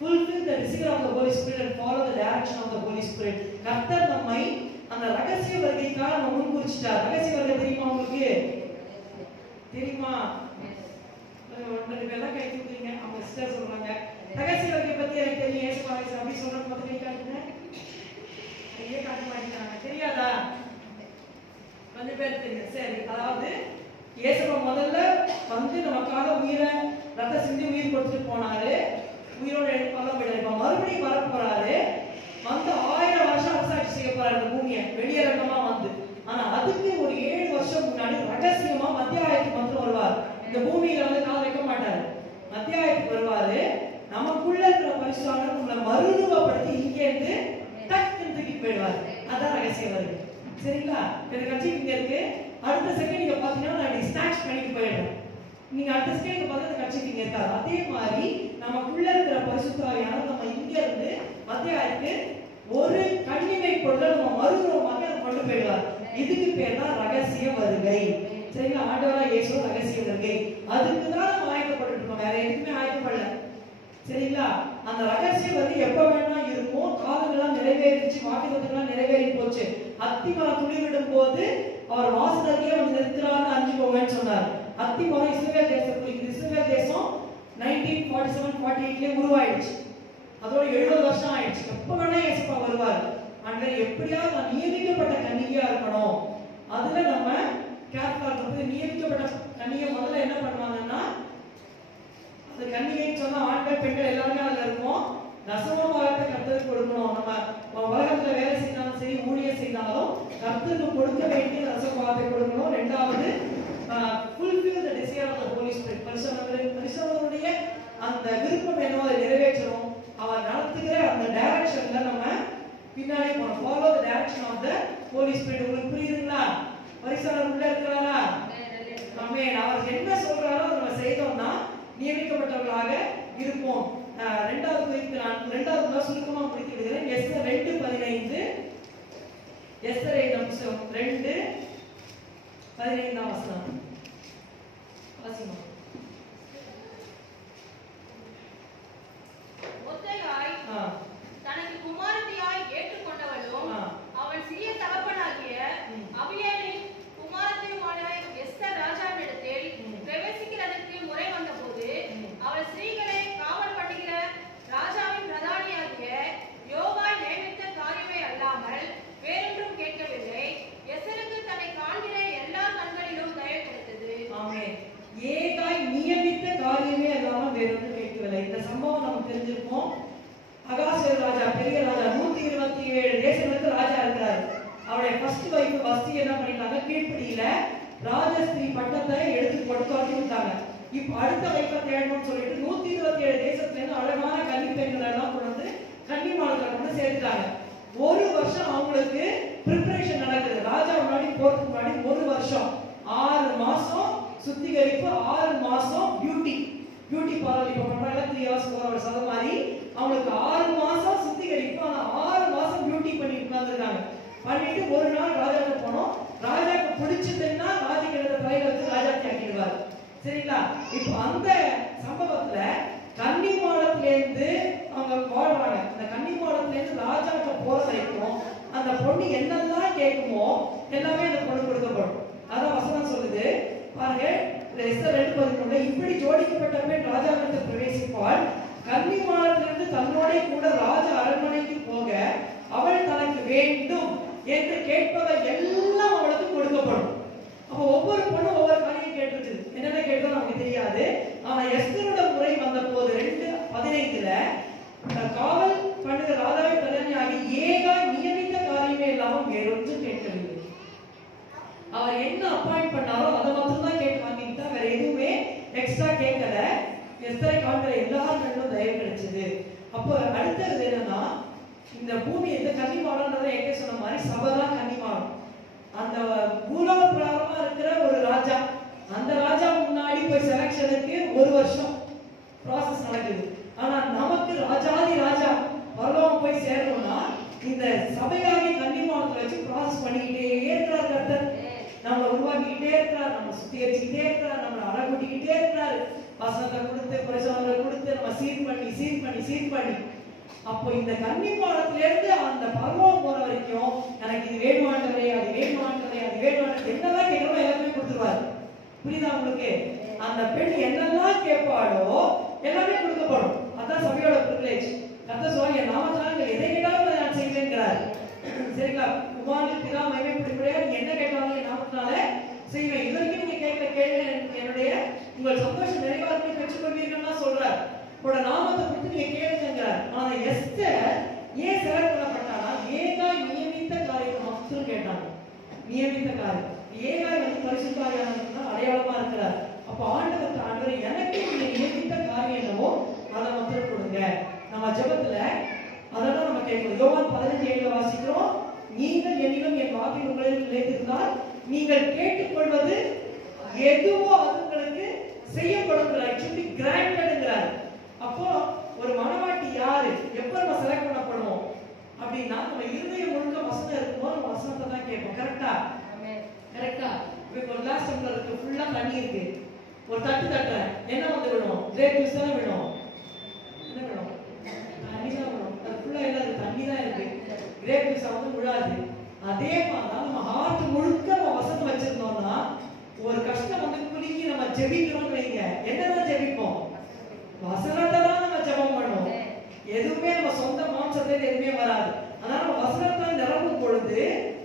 fulfill the desire of the Holy Spirit and follow the direction of the Holy Spirit. கர்த்தர் நம்மை அந்த ரகசிய வருகைக்காக நம்ம முன்குறிச்சிட்டார். ரகசிய வருகை தெரியுமா உங்களுக்கு? தெரியுமா? ஒன்று பேர் தான் கை தூக்குறீங்க. அவங்க சிஸ்டர் சொல்றாங்க ரகசிய வருகை பத்தி எனக்கு தெரியும், ஏசு பாருங்க அப்படி சொல்றது மட்டும் கை காட்டுங்க. கையே காட்ட மாட்டேங்கிறாங்க. தெரியாதா? கொஞ்சம் பேர் தெரியும். சரி, அதாவது இயேசுவ முதல்ல வந்து நமக்காக உயிரை ரத்த சிந்தி உயிர் கொடுத்துட்டு போனாரு, உயிரோட பலம் விட இப்ப மறுபடியும் வர போறாரு. வந்து 1000 வருஷம் அரசாட்சி செய்ய போறாரு இந்த பூமியை வெளியரங்கமா வந்து. ஆனா அதுக்கு ஒரு 7 வருஷம் முன்னாடி ரகசியமா மத்தியாயத்துக்கு வந்து வருவார். இந்த பூமியில வந்து கால் வைக்க மாட்டாரு, மத்தியாயத்துக்கு வருவாரு. நமக்குள்ள இருக்கிற பரிசுத்தவான்களை நம்மளை மறுரூபப்படுத்தி இங்க இருந்து டக்குன்னு தூக்கிட்டு போயிடுவாரு. அதான் ரகசியம் வருது. சரிங்களா? எனக்கு கட்சி இங்க இருக்கு. அடுத்த செகண்ட் நீங்க பாத்தீங்கன்னா நான் ஸ்நாக்ஸ் பண்ணிட்டு போயிடுறேன். நீங்க அடுத்த செகண்ட் பார்த்தா அந்த கட்சி இங்க இருக்காது. அதே மாதிரி நமக்குள்ள இருக்கிற பரிசுத்தவான்கள் நம்ம இங்க இருந்து மத்தியாயத்துக்கு ஒரு கண்ணிமை பொருளை நம்ம மறுரூபமாக கொண்டு போயிடுவார். இதுக்கு பேர் தான் ரகசிய வருகை. சரிங்களா? ஆண்டவராகிய இயேசு ரகசிய வருகை. அதுக்கு தான் நம்ம ஆயத்தப்பட்டு இருக்கோம், வேற எதுவுமே ஆயத்தப்படல. சரிங்களா? அந்த ரகசிய வருகை எப்ப வேணா இருக்கும். காலங்கள்லாம் நிறைவேறிச்சு, வாக்குத்தத்தங்கள்லாம் நிறைவேறி போச்சு. அத்திமரம் துளிவிடும் போது அவர் வாசலுக்கே வந்து நிற்கிறான்னு அறிஞ்சுக்கோங்கன்னு சொன்னார். அத்திமரம் இஸ்ரவேல் தேசத்துக்கு, இஸ்ரவேல் தேசம் 1947-48 உருவாயிடுச்சு. அதோட 70 வருஷம் ஆயிடுச்சு. எப்ப வேணா இயேசுப்பா வருவார். அங்கே எப்படியாவது நான் நியமிக்கப்பட்ட கன்னிகையா இருக்கணும். அதுல நம்ம கேர்ஃபுல்லா இருக்கணும். நியமிக்கப்பட்ட கன்னிகை முதல்ல என்ன பண்ணுவாங்கன்னா, அது கன்னிகைன்னு சொன்னா ஆண்கள் பெண்கள் எல்லாருமே அதுல இருப்போம். தசமபாகத்தை கர்த்தருக்கு கொடுக்கணும். நம்ம உலகத்துல வேலை செய்தாலும் சரி, ஊழியம் செய்தாலும் கர்த்தருக்கு கொடுக்க வேண்டிய தசமபாகத்தை கொடுக்கணும். ரெண்டாவது, fulfill the desire of the Holy Spirit. பரிசுத்தருடைய அந்த விருப்பம் என்னவோ அதை நிறைவேற்றணும். அவர் நடத்துகிற அந்த டைரக்ஷன்ல நம்ம பின்னாடி போகணும். Follow the direction of the Holy Spirit. உங்களுக்கு புரியுதுங்களா? பரிசுத்தர் உள்ள இருக்கிறாரா? ஆமென். அவர் என்ன சொல்றாரோ அதை நம்ம செய்தோம்னா நியமிக்கப்பட்டவர்களாக இருப்போம். இரண்டாவது சுருக்கமா முடித்து விடுகிறேன். எஸ்தர் 2:15. எஸ்தர் 2:15 வசனம் வாசிமா. மொர்தெகாய் தனக்கு குமாரத்தியாய் ஏற்றுக்கொண்டவளும் அவள் சிறிய தகப்பனாகிய அபியேலின் குமாரத்தியுமான எஸ்தர் ராஜாவினிடத்தில் பிரவேசிக்கிறதற்கு முறை வந்தபோது அவள் ஸ்திரீகளை காவல் பண்ணுகிற ராஜாவின் பிரதானியாகிய யோகாய் நியமித்த காரியமே அல்லாமல் வேறொன்றும் கேட்கவில்லை. எஸ்தருக்கு தன்னை காண்கிற எல்லா கண்களிலும் தயவு கிடைத்தது. ஆமென். ஏகாய் நியமித்த காரியமே அல்லாமல் வேறொன்றும் கேட்கவில்லை. இந்த சம்பவம் நமக்கு தெரிஞ்சிருக்கும். அகாஸ்வேரு ராஜா, பெரிய ராஜா, 127 தேசங்களுக்கு ராஜா இருக்கிறார். அவருடைய ஃபர்ஸ்ட் வைஃப் வஸ்தி என்ன பண்ணிட்டாங்க, கீழ்ப்படியில ராஜஸ்திரீ பட்டத்தை எடுத்து கொடுத்து விட்டாங்க. இப்ப அடுத்த வைஃபை தேடணும்னு சொல்லிட்டு 127 தேசத்துல இருந்து அழகான கன்னி பெண்கள் எல்லாம் கொண்டு வந்து கன்னிமாளத்துல கொண்டு சேர்த்துட்டாங்க. ஒரு வருஷம் அவங்களுக்கு ப்ரிப்பரேஷன் நடக்குது. ராஜா முன்னாடி போறதுக்கு முன்னாடி ஒரு வருஷம் 6 மாசம் சுத்திகரிப்பு, 6 மாசம் பியூட்டி பார்லர் இப்ப பண்றாங்க 3 hours 4 hours அது மாதிரி அவங்களுக்கு 6 மாசம் சுத்திகரிப்பு, ஆனா 6 மாசம் பியூட்டி பண்ணி உட்கார்ந்துருக்காங்க. பண்ணிட்டு ஒரு நாள் ராஜாக்கு போனோம். ராஜாக்கு பிடிச்சதுன்னா ராஜகிட்ட தலையில வச்சு ராஜாத்தி ஆக்கிடுவாரு. சரிங்களா? இப்ப அந்த சம்பவத்துல கன்னிமாடத்துல இருந்து அவங்க வாழ்றாங்க. அந்த கன்னிமாடத்துல இருந்து ராஜாக்கு போற வரைக்கும் அந்த பொண்ணு என்னெல்லாம் கேட்குமோ எல்லாமே அந்த பொண்ணு கொடுக்கப்படும். அதான் வசனம் சொல்லுது பாருங்க. எஸ்தர் 2:11 இப்படி ஜோடிக்கப்பட்ட பெண் ராஜாவிடத்தில் பிரவேசிப்பாள். கன்னிமாடத்திலிருந்து தன்னோட கூட ராஜ அரண்மனைக்கு போக அவள் தனக்கு வேண்டும் என்று கேட்பவை எல்லாம் அவளுக்கு கொடுக்கப்படும். அப்ப ஒவ்வொரு பொண்ணும் ஒவ்வொரு காரியம் கேட்டிருக்குது. என்னென்ன கேட்டோ நமக்கு தெரியாது. ஆனா எஸ்தரோட முறை வந்த போது 2:15 காவல் பண்ணுகிற ராஜாவை பிரதானியாகி ஏகா நியமித்த காரியமே இல்லாமல் வேறொன்றும் கேட்கவில்லை. அவர் என்ன அப்பாயிண்ட் பண்ணாரோ அதை மட்டும் தான் கேட்டு வாங்கிட்டா, வேற எதுவுமே எக்ஸ்ட்ரா கேட்கல. எஸ்தரை காண்கிற எல்லாருக்கும் தயவு கிடைச்சது. அப்போ அடுத்தது என்னன்னா, இந்த பூமி இந்த கன்னிமாடம்ன்றதை எங்க சொன்ன மாதிரி சபைதான் கன்னிமாடம். அந்த பூலோக பிரகாரமா இருக்கிற ஒரு ராஜா, அந்த ராஜா முன்னாடி போய் செலக்ஷனுக்கு ஒரு வருஷம் ப்ராசஸ் நடக்குது. ஆனா நமக்கு ராஜாதி ராஜா பரலோகம் போய் சேரணும்னா இந்த சபையாகிய கன்னிமாடத்தை வச்சு ப்ராசஸ் பண்ணிக்கிட்டே இருக்கிறார் கர்த்தர். நம்மளை உருவாக்கிக்கிட்டே இருக்கிறார், நம்ம சுத்திகரிச்சுக்கிட்டே இருக்கிறார், நம்மளை அழகுட்டிக்கிட்டே இருக்கிறார். வசனத்தை கொடுத்து பிரசவங்களை கொடுத்து நம்ம சீர் பண்ணி அப்போ இந்த கன்னிமாடத்துல இருந்து அந்த பரலோகம் போற வரைக்கும் எனக்கு இது வேணுமாண்டவரே, அது வேணுமாண்டவரே, அது வேணுமாண்டவரே, என்னெல்லாம் கேட்கணும் எல்லாமே கொடுத்துருவாரு. புரியுதா உங்களுக்கு? அந்த பெண் என்னெல்லாம் கேட்பாளோ எல்லாமே கொடுக்கப்படும். அதான் சபையோட பிரிவிலேஜ். கர்த்தர் சொல்றாங்க, என் நாமத்தினால எதை கேட்டாலும் நான் செய்வேங்கிறார். சரிங்களா? குமாரன் பிதா மகிமைப்படும்படியாக நீங்க என்ன கேட்டாலும் என் நாமத்தினால செய்வேன். இது வரைக்கும் நீங்க கேட்கிற கேள்வி மாத்திரம் கேட்டாங்க. நியமித்த காரியம். ஏகாய் வந்து பரிசுத்தாவியானவர்னா அடையாளமா இருக்கிறார். அப்ப ஆண்டவரை எனக்கு நீங்க நியமித்த காரியம் என்னவோ அதை மாத்திரம் கொடுங்க. நம்ம ஜெபத்துல அதெல்லாம் நம்ம கேட்கணும். யோவான் 15:7 வாசிக்கிறோம், நீங்கள் என்னிலும் என் வார்த்தை உங்களில் நிலைத்திருந்தால் நீங்கள் கேட்டுக்கொள்வது எதுவோ அது உங்களுக்கு செய்யப்படுங்கிறார். ஆக்சுவலி கிராண்டட்ங்கிறார். அப்போ ஒரு மனவாட்டி யாரு, எப்ப நம்ம செலக்ட் பண்ணப்படுவோம் அப்படின்னா நம்ம இருதயம் முழுக்க வசனம் இருக்கும்போது நம்ம வசனத்தை தான் கேட்போம். கரெக்டா? கரெக்டா? இப்போ ஒரு கிளாஸ் டம்ளர் இருக்கு, ஃபுல்லா தண்ணி இருக்கு, ஒரு தட்டு தட்டுறேன், என்ன வந்து விடும்? கிரேப் ஜூஸ் தானே விடும். என்ன விடும்? தண்ணி தான் விடும். அது ஃபுல்லா என்ன இருக்கு? தண்ணி தான் இருக்கு. கிரேப் ஜூஸ் வந்து விழாது. அதே மாதிரி நம்ம ஹார்ட் முழுக்க நம்ம வசனம் வச்சிருந்தோம்னா ஒரு கஷ்டம் வந்து குலுக்கி நம்ம ஜெபிக்கிறோம் வைங்க, என்னதான் ஜெபிப்போம்? வசனத்தை தான் நம்ம ஜெபம் பண்ணுவோம். எதுவுமே நம்ம சொந்த மாம்சத்துல எதுவுமே வராது. அதனால நம்ம வசனத்தை நிரம்பும் பொழுது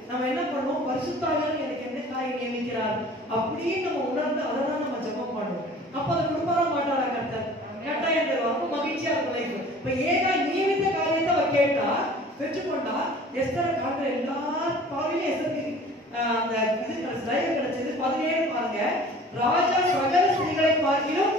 நம்ம என்ன பண்ணுவோம்? பரிசுத்தாவியானவர் எனக்கு என்ன காரியம் நியமிக்கிறார் அப்படின்னு நம்ம உணர்ந்து அதை தான் நம்ம ஜெபம் பண்ணுவோம். அப்ப அதை கொடுப்பார மாட்டாரா கர்த்தர்? கட்டாயம் தருவார். அப்ப மகிழ்ச்சியா இருக்கும் லைஃப். இப்ப ஏகாய் நியமித்த காரியத்தை அவ கேட்டா பெற்றுக்கொண்டா எஸ்தரை காட்டுற எல்லார் பார்வையிலும் எஸ்தருக்கு அந்த இது தயவு கிடைச்சது. 17 பாருங்க, ராஜா சகல ஸ்திரீகளை பார்க்கிலும்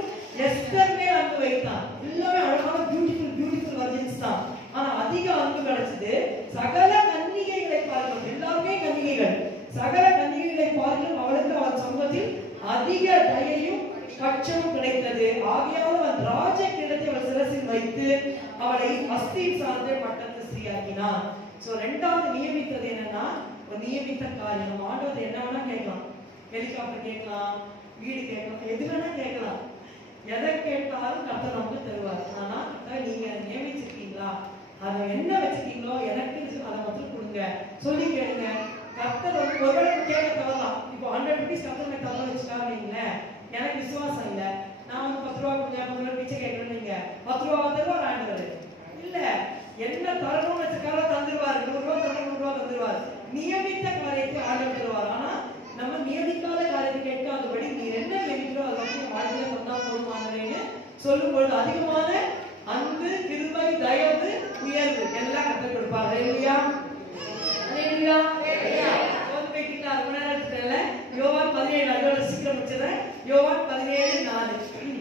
எஸ்தர் மேல் அன்பு வைத்தான். எல்லாமே அழகான பியூட்டிஃபுல் வர்ஜின்ஸ் தான். ஆனா அதிக அன்பு கிடைச்சது சகல கன்னிகைகளை பார்க்கிலும். எல்லாருமே கன்னிகைகள். சகல கன்னிகைகளை பார்க்கிலும் அவளுக்கு அவள் சமூகத்தில் அதிக தயையும் பட்சமும் கிடைத்தது. ஆகையால் அவன் ராஜ கிரீடத்தை அவள் சிரசில் வைத்து அவளை அஸ்தியில் சார்ந்த பட்டத்து ஸ்ரீயாக்கினான். சோ ரெண்டாவது நியமித்தது என்னன்னா ஒரு நியமித்த காரியம். ஆண்டவர் என்ன வேணா கேட்கலாம். ஹெலிகாப்டர் கேட்கலாம், வீடு கேட்கலாம், எது வேணா கேட்கலாம். எதை கேட்டாலும் கர்த்தர் நமக்கு தருவார். ஆனா நீங்க நியமிச்சிருக்கீங்களா, அதை என்ன வச்சிருக்கீங்களோ எனக்கு அதை மட்டும் கொடுங்க சொல்லி கேளுங்க. கர்த்தர் வந்து ஒருவேளை கேட்க தரலாம். இப்போ 100 rupees கர்த்தர் தர வச்சுக்காங்க, எனக்கு விசுவாசம் இல்லை, நான் வந்து 10 ரூபா கொஞ்சம் 50 ரூபா பிச்சை கேட்கறேன்னு நீங்க 10 ரூபா தருவார் ஆண்டவர். இல்ல என்ன தரணும்னு வச்சுக்காக தந்துருவாரு. 100 ரூபா தரணும், 100 ரூபா தந்துருவார். நியமித்த காரியத்தை ஆண்டவர் தருவார். ஆனா நம்ம நியமிக்காத காரியத்தை கேட்காதபடி நீ என்ன நியமிக்கிறோ அதை வந்து வாழ்க்கையில வந்தா போதுமானதுன்னு சொல்லும்போது அதிகமான அன்பு, கிருபை, தயவு, உயர்வு எல்லாம் கற்றுக் கொடுப்பார். ஹல்லேலூயா, ஹல்லேலூயா. ஓது வைக்கிறீங்களா? ரொம்ப நேரம் எடுத்துட்டேன்ல. யோவான் 17 அதோட சீக்கிரம் முடிச்சிடுறேன். யோவான் 17:4.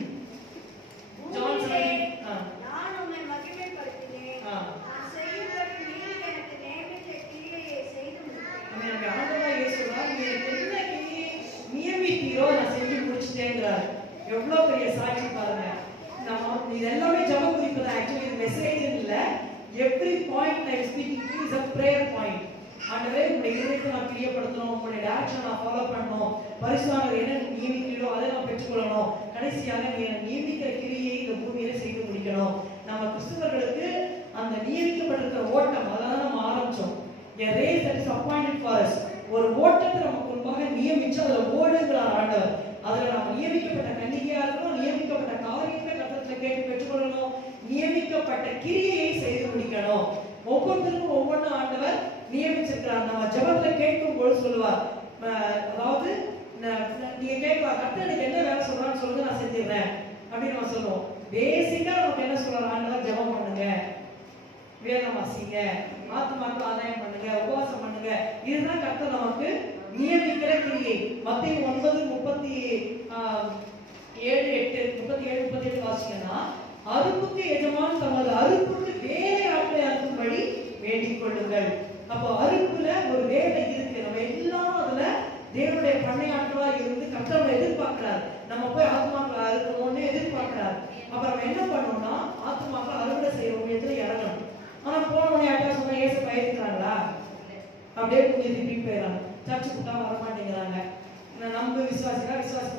ஜான் 17. நான் உம்மை மகிமைப்படுத்தினேன். நான் செய்யும்படி நீர் எனக்கு நியமித்த கிரியையை செய்து முடித்தேன். ஆண்டவராகிய இயேசு சொல்றார், நீ என்ன கிரியை நியமித்தீரோ நான் செஞ்சு முடிச்சிட்டேங்கிறார். எவ்வளவு பெரிய சாட்சி பாருங்க. நம்ம இது எல்லாமே ஜெப குறிப்பு தான். ஆக்சுவலி இது மெசேஜ் இல்ல. Every point I speaking to is a prayer point. ஆண்டவரே உங்களுடைய இதயத்தை நான் பிரியப்படுத்தணும், உங்களுடைய டைரக்ஷன் நான் ஃபாலோ பண்ணணும், பரிசுத்தவான்கள் என்ன நியமிக்கிறீரோ அதை நான் பெற்றுக்கொள்ளணும், கடைசியாக நீ நியமிக்கிற கிரியை இந்த பூமியில செய்து முடிக்கணும். நம்ம கிறிஸ்தவர்களுக்கு அந்த நியமிக்கப்பட்டிருக்கிற ஓட்டம் அதான் நம்ம ஆரம்பிச்சோம். A race that is appointed for us. ஒரு ஓட்டத்தை நமக்கு முன்பாக நியமிச்சு அதுல ஓடுங்கிறார் ஆண்டவர். அதுல நம்ம நியமிக்கப்பட்ட கன்னிகையா இருக்கணும், நியமிக்கப்பட்ட காரியத்தை கர்த்தர்கிட்ட கேட்டு பெற்றுக்கொள்ளணும், நியமிக்கப்பட்ட கிரியையை செய்து முடிக்கணும். ஒவ்வொருத்தருக்கும் ஒவ்வொன்றும் ஆண்டவர் நியமிச்சிருக்கிறார். நம்ம ஜெபத்துல கேட்கும் போது சொல்லுவார், அதாவது நீங்க கேட்கலாம், கர்த்தர் எனக்கு என்ன வேலை சொல்றான்னு சொல்லுங்க நான் செஞ்சிடுறேன் அப்படின்னு நம்ம சொல்லுவோம். பேசிக்கா நமக்கு என்ன சொல்றாரு ஆண்டவர்? ஜெபம் பண்ணுங்க, வேதம் வாசிங்க, ஆத்துமாக்கள் ஆதாயம் பண்ணுங்க, உபவாசம் பண்ணுங்க. இதுதான் கர்த்தர் நமக்கு நியமிக்கிற கிரியை. மத்தேயு 9:37-38 வாசிங்கன்னா, அறுப்புக்கு எஜமான் தமது அறுப்புக்கு வேலை ஆட்களை அறுக்கும்படி வேண்டிக் கொள்ளுங்கள். அப்போ அறுப்புல ஒரு வேலை இருக்கு. நம்ம எல்லாரும் அதுல தேவனுடைய பண்ணையாட்களா இருந்து கர்த்தரை எதிர்பார்க்கிறார். நம்ம போய் ஆத்துமாக்களை அறுக்கணும்னு எதிர்பார்க்கிறார். அப்ப நம்ம என்ன பண்ணணும்னா ஆத்துமாக்களை அறுவடை செய்யற ஊழியத்துல இறங்கணும். ஆனா போன உடனே யார்ட்டா சொன்னா ஏசு பயிர்க்கிறாங்களா? அப்படியே கொஞ்சம் திருப்பி போயிடறாங்க. சர்ச்சு கூட்டா வர மாட்டேங்கிறாங்க, நம்ம விசுவாசிக்க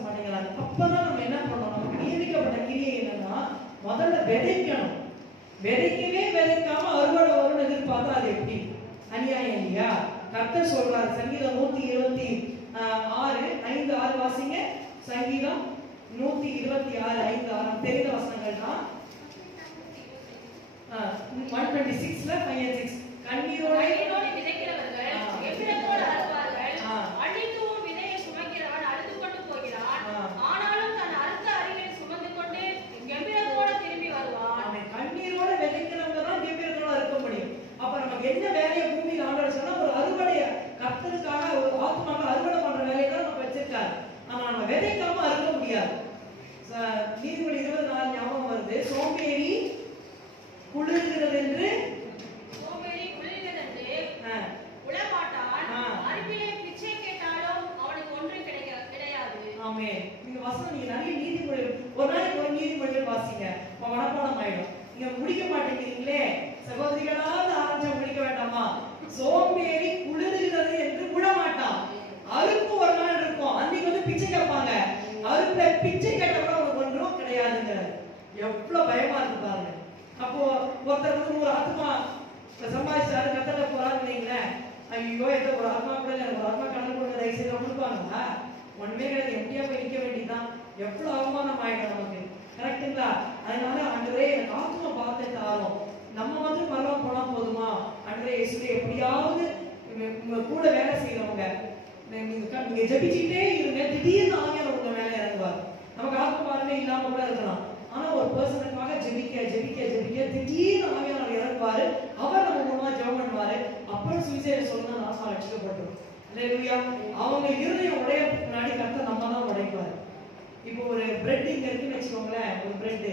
மாட்டேங்கிறாங்க. அப்பதான் நம்ம என்ன பண்ணணும்? நமக்கு நியமிக்கப்பட்ட கிரியை என்னன்னா முதல்ல விதைக்கணும். விதைக்காம அறுவடை வரும்னு எதிர்பார்த்தா அது எப்படி? அநியாயம் இல்லையா? கர்த்தர் சொல்றாரு சங்கீதம் 126:5-6 வாசிங்க. சங்கீதம் 126:5-6 தெரிந்த வசனங்கள் தான். 126ல 5 and 6 கண்ணீரோடு விதைக்கிறவர்கள் எவ்விடத்தோடு அறுப்பார்கள். அழித்தும் விதையை சுமக்கிறவன் அழுது கொண்டு போகிறான், ஆனாலும் தன் அறுத்த அறிவை சுமந்து கொண்டு கம்பீரத்தோடு திரும்பி வருவான். கண்ணீரோட விதைக்கிறவங்க தான் கம்பீரத்தோட இருக்க முடியும். அப்ப நமக்கு என்ன வேலையை பூமியில் ஆண்டவர் சொன்னா ஒரு அறுவடைய நீங்க முடிக்க மாட்டேங்கிறீங்களே, சகோதரிகளாவது ஆரம்பிச்சா முடிக்க வேண்டாமா? சோம்பேறி குளிர்கிறது என்று விடமாட்டான். அறுப்பு ஒரு நாள் இருக்கும், அன்னைக்கு வந்து பிச்சை கேட்பாங்க. அறுப்புல பிச்சை கேட்டவங்க அவங்களுக்கு ஒன்றும் கிடையாதுங்க. எவ்வளவு பயமா இருக்கு பாருங்க. அப்போ ஒருத்தர் வந்து ஒரு ஆத்மா சம்பாதிச்சாரு, கத்தல போறான்னு வைங்களேன், ஐயோ எந்த ஒரு ஆத்மா கூட இல்லை, ஒரு ஆத்மா கடல் கொடுக்க தயவு செய்து கொடுப்பாங்களா? ஒண்ணுமே கிடையாது, எம்டியா போய் நிக்க வேண்டியதுதான். எவ்வளவு அவமானம் ஆயிடும் நமக்கு, கரெக்டுங்களா? அதனால ஆண்டவரே எனக்கு ஆத்மா பார்த்து தாரும். நம்ம வந்து பரவாயில்ல போனா போதுமா? ஆண்டவரே இயேசுவே எப்படியாவது உங்க கூட வேலை செய்யறவங்க நீங்க ஜெபிச்சுட்டே இருங்க, திடீர்னு ஆவியானவர் உங்க மேல இறங்குவார். நமக்கு ஆத்ம பாரமே இல்லாம கூட இருக்கலாம், ஆனா ஒரு பர்சனுக்காக ஜெபிக்க ஜெபிக்க ஜெபிக்க திடீர்னு ஆவியானவர் இறங்குவாரு. அவர் நம்ம மூலமா ஜெபம் பண்ணுவாரு. அப்புறம் சுவிசேஷம் சொன்னா நாசமா ரட்சிக்கப்பட்டுரும். அல்லேலூயா. அவங்க இருதயம் உடையறதுக்கு முன்னாடி கர்த்தர் நம்ம தான் உடைப்பாரு. இப்போ ஒரு பிரெட் இங்க இருக்குன்னு வச்சுக்கோங்களேன், ஒரு பிரெட்.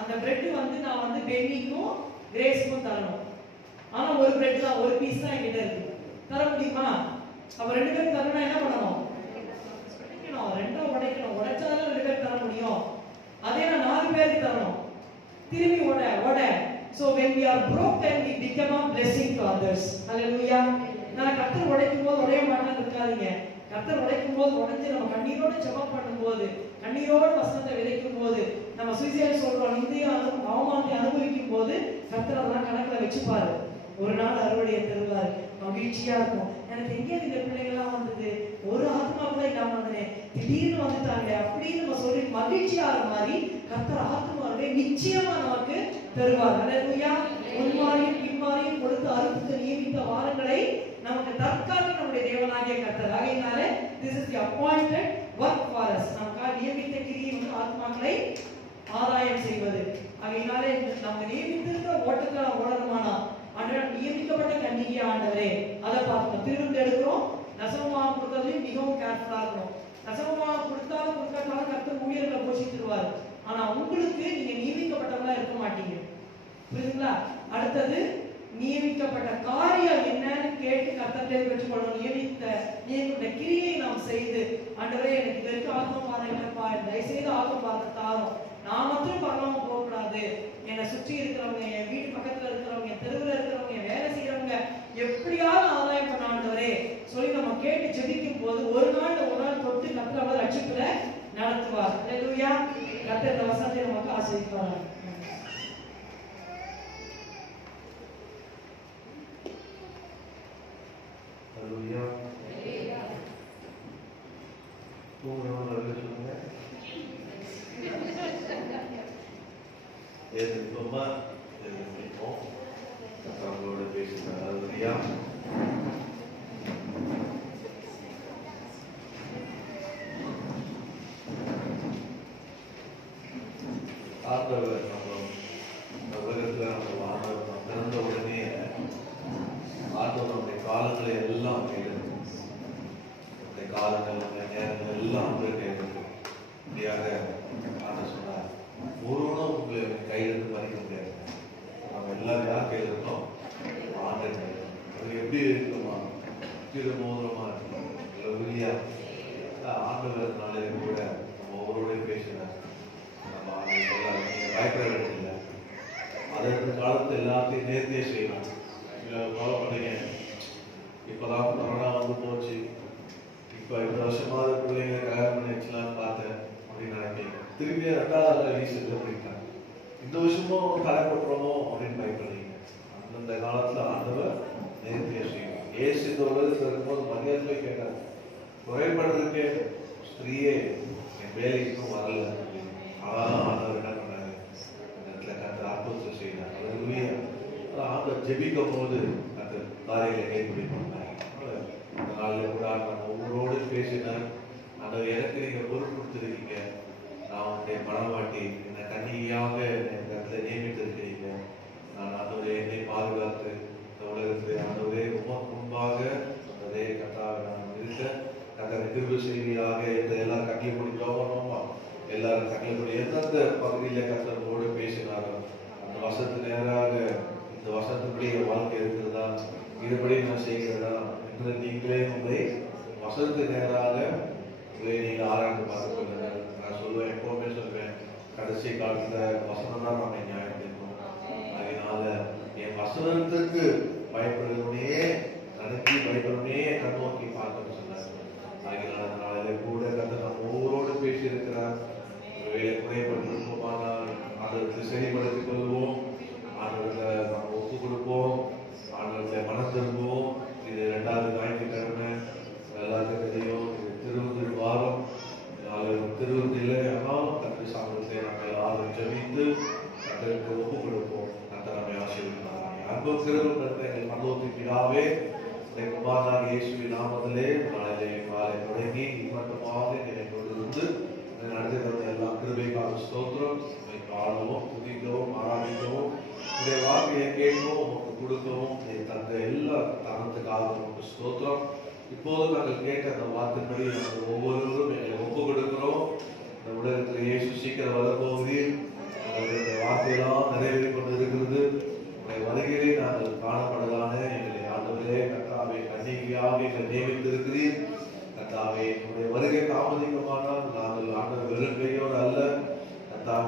அந்த பிரெட் வந்து நான் வந்து பென்னிக்கும் கிரேஸ்க்கும் தரணும். ஆனா ஒரு பிரெட் தான், ஒரு பீஸ் தான் என்கிட்ட இருக்கு. தர முடியுமா? அப்ப ரெண்டு பேரும் தரணும்னா என்ன பண்ணணும்? உடைக்கணும், ரெண்டும் உடைக்கணும். உடைச்சாதான் ரெண்டு பேரும் தர முடியும். அதே நான் 4 பேருக்கு தரணும், திரும்பி உட. So when we are broken, we become a blessing to others. Hallelujah. நான் கர்த்தர் உடைக்கும் போது உடைய மாட்டேன்னு இருக்காதீங்க. கர்த்தர் உடைக்கும் போது உடைஞ்சு நம்ம கண்ணீரோட ஜெபம் பண்ணும்போது, கண்ணீரோட வசனத்தை விதைக்கும் போது, நம்ம சுவிசேஷம் சொல்றோம், இந்திய அவமானத்தை அனுபவிக்கும் போது கர்த்தர் அதெல்லாம் கணக்குல வச்சுப்பாரு. ஒரு நாள் அறுவடையை தருவாரு, மகிழ்ச்சியா இருக்கும். எனக்கு எங்கே இந்த பிள்ளைகள்லாம் வந்தது, ஒரு ஆத்மா கூட இல்லாம வந்தனே, திடீர்னு வந்துட்டாங்க அப்படின்னு நம்ம சொல்லி மகிழ்ச்சியாகிற மாதிரி கர்த்தர் ஆத்மாவே நிச்சயமா நமக்கு தருவார். அல்லேலூயா. முன்மாரியும் பின்மாரியும் கொடுத்து அறுப்புக்கு நியமித்த வாரங்களை நமக்கு தற்காக்க நம்முடைய தேவனாகிய கர்த்தர். ஆகையினால this is the appointed work for us. நமக்காக நியமித்த கிரியை வந்து ஆத்மாக்களை ஆதாயம் செய்வது. ஆகையினால நம்ம நியமித்திருக்கிற ஓட்டத்துல ஓடணுமானா ஆண்டவர் நியமிக்கப்பட்ட கன்னிகை ஆண்டவரே அதை பார்க்கணும். திருவிருந்து எடுக்கிறோம், தசமமாக கொடுக்கறதுலையும் மிகவும் கேர்ஃபுல்லா இருக்கணும். தசமமாக கொடுத்தாலும் கொடுக்காட்டாலும் கர்த்தர் ஊழியர்களை போஷித்துருவார். ஆனா உங்களுக்கு நீங்க நியமிக்கப்பட்டவங்களா இருக்க மாட்டீங்க, புரியுதுங்களா? அடுத்தது நியமிக்கப்பட்ட காரியம் என்னன்னு கேட்டு கர்த்தரை பெற்றுக்கொள்ளணும். நியமிக்கப்பட்ட கிரியை நாம் செய்து, ஆண்டவரே எனக்கு இது வரைக்கும் ஆத்ம பாருங்கப்பா, தயவுசெய்து ஆத்ம பார்த்து தாரும். நான் மட்டும் பரவாம போகக்கூடாது, என்னை சுற்றி இருக்கிறவங்க, என் வீட்டு பக்கத்துல இருக்கிறவங்க, தெருவில் இருக்கிறவங்க, வேலை செய்யறவங்க எப்படியாவது ஆதாயம் பண்ண ஆண்டவரே சொல்லி நம்ம கேட்டு ஜெபிக்கும் போது ஒரு நாள் தொட்டு கர்த்தர் அவர் ரட்சிப்புல நடத்துவார். அல்லேலூயா. கர்த்தர் இந்த வசனத்தை நமக்கு ஆசீர்வதிப்பார். அல்லேலூயா. அவங்களோட பேசுறாங்க. ஆண்டவர் நம்ம உலகத்துல நம்ம ஆண்டவர் பிறந்த உடனே ஆண்டவர் நம்முடைய காலங்களை எல்லாம் கையிலிருக்கு. நம்முடைய காலங்கள், நம்முடைய நேரங்கள் எல்லாம் ஆண்டவர் கையிலிருக்கு. இப்படியாக ஆண்டவர் சொன்னார், ஒருவனும் உங்களை கையிலிருந்து பறிக்க முடியாது. நம்ம எல்லாரும் யார் கையில் இருக்கோம்? ஆண்டவர் கையில். அது எப்படி இருக்குமா? மோதிரமா இருக்கும். இல்லையா? ஆண்டவர் நாளைக்கு கூட நம்ம ஒவ்வொருவரையும் பேசினார். நம்ம நீங்க பயப்பட வேண்டியதில்லை, அதற்கு காலத்து எல்லாத்தையும் நேர்த்தியே செய்யணும். ஃபாலோ பண்ணீங்க. இப்போதான் கொரோனா வந்து போச்சு, இப்போ இந்த வருஷமாவது பிள்ளைங்க கல்யாணம் பண்ணி வச்சலான்னு பார்த்தேன் அப்படின்னு நினைப்பீங்க. திரும்பி 2வது வீசுது அப்படின்ட்டாங்க. இந்த வருஷமும் கலைப்பட்டுறோமோ அப்படின்னு பயப்படுறீங்க. அந்தந்த காலத்துல ஆண்டவர் நேர்த்தியை செய்யணும். ஏசு இந்த உலகத்தில் இருக்கும்போது மரியாதை கேட்டார், குறைபடுறதுக்கு ஸ்திரீயே என் வேலைக்கும் வரல. அதான் ஆண்டவர் என்ன பண்ணாரு, இந்த இடத்துல கர்த்தர் அற்புதத்தை செய்தார். ஆண்டவர் ஜெபிக்கும் போது கர்த்தர் காரியங்களை கைப்பிடி பண்ணார். இந்த நாளில் கூட ஆண்டவர் ஒவ்வொருவரோடு பேசினார். ஆண்டவர் எனக்கு நீங்க பொருள் கொடுத்துருக்கீங்க, நான் உன்னுடைய மனவாட்டி, என்னை கன்னியாக இந்த இடத்துல நியமித்திருக்கிறீங்க. நான் ஆண்டவரே என்னை பாதுகாத்து இந்த உலகத்தில் ஆண்டவரே உமக்கு முன்பாக அதே கர்த்தாவை நான் இருக்க கர்த்தர் கிருபை செய்தியாக இந்த எல்லா கட்டளைப்படி ஜோபனோமா எல்லாரும் கட்டளைப்படி எந்தெந்த பகுதியில் கர்த்தரோடு பேசினாரோ அந்த வசனத்துக்கு நேராக இந்த வசனத்துப்படி என் வாழ்க்கை இருக்கிறதா, இதுபடி நான் செய்கிறதா என்று நீங்களே உங்களை வசனத்துக்கு நேராக உங்களை நீங்கள் ஆராய்ந்து பார்த்துக் கொள்ளுங்கள். நான் சொல்லுவேன், எப்பவுமே சொல்வேன், கடைசி காலத்துல வசனம் தான் நம்ம நியாயம் தீர்க்கணும். சரிப்படுத்திக் கொள்வோம். ஆண்டவர்களை நம்ம ஒப்பு கொடுப்போம். ஆண்டவர்களை மனம் திரும்புவோம். இது 2வது ஞாயிற்றுக்கிழமை, எல்லாத்துக்கும் தெரியும். இது திருவிழா வாரம். திருவிழா ஆனாலும் கற்று சாமத்தை நம்ம யாரும் ஜெபித்து கத்தருக்கு ஒப்பு கொடுப்போம். கர்த்தர் நம்மை ஆசீர்வதிப்பாராக. அன்பு கிருபை எங்கள் பரலோக பிதாவே, குமாரனாகிய இயேசுவின் நாமத்திலே நாளிலே காலை தொடங்கி மட்டுமாக என்னை கொண்டிருந்து நடத்தி தந்த எல்லா கிருபைக்காக ஸ்தோத்திரம். ஆளவும் துதிக்கவும் ஆராதிக்கவும் இதை வார்த்தையை கேட்கவும் உமக்கு கொடுக்கவும் இதை தந்த எல்லா தருணத்துக்காக உமக்கு ஸ்தோத்திரம். இப்போது நாங்கள் கேட்ட அந்த வார்த்தைப்படி நாங்கள் ஒவ்வொருவரும் எங்களை ஒப்பு கொடுக்கிறோம். இந்த உலகத்தில் இயேசு சீக்கிரம் வரப்போகிறீர். இந்த வார்த்தையெல்லாம் நிறைவேறி கொண்டு இருக்கிறது. உங்களுடைய வருகையிலே நாங்கள் காணப்படலான எங்களை ஆண்டவரே கர்த்தாவே கன்னிகையாக எங்களை நியமித்திருக்கிறீர். கர்த்தாவே உங்களுடைய வருகை தாமதிக்குமானால் நாங்கள் ஆண்டவர் வெறுங்கையோடு அல்ல,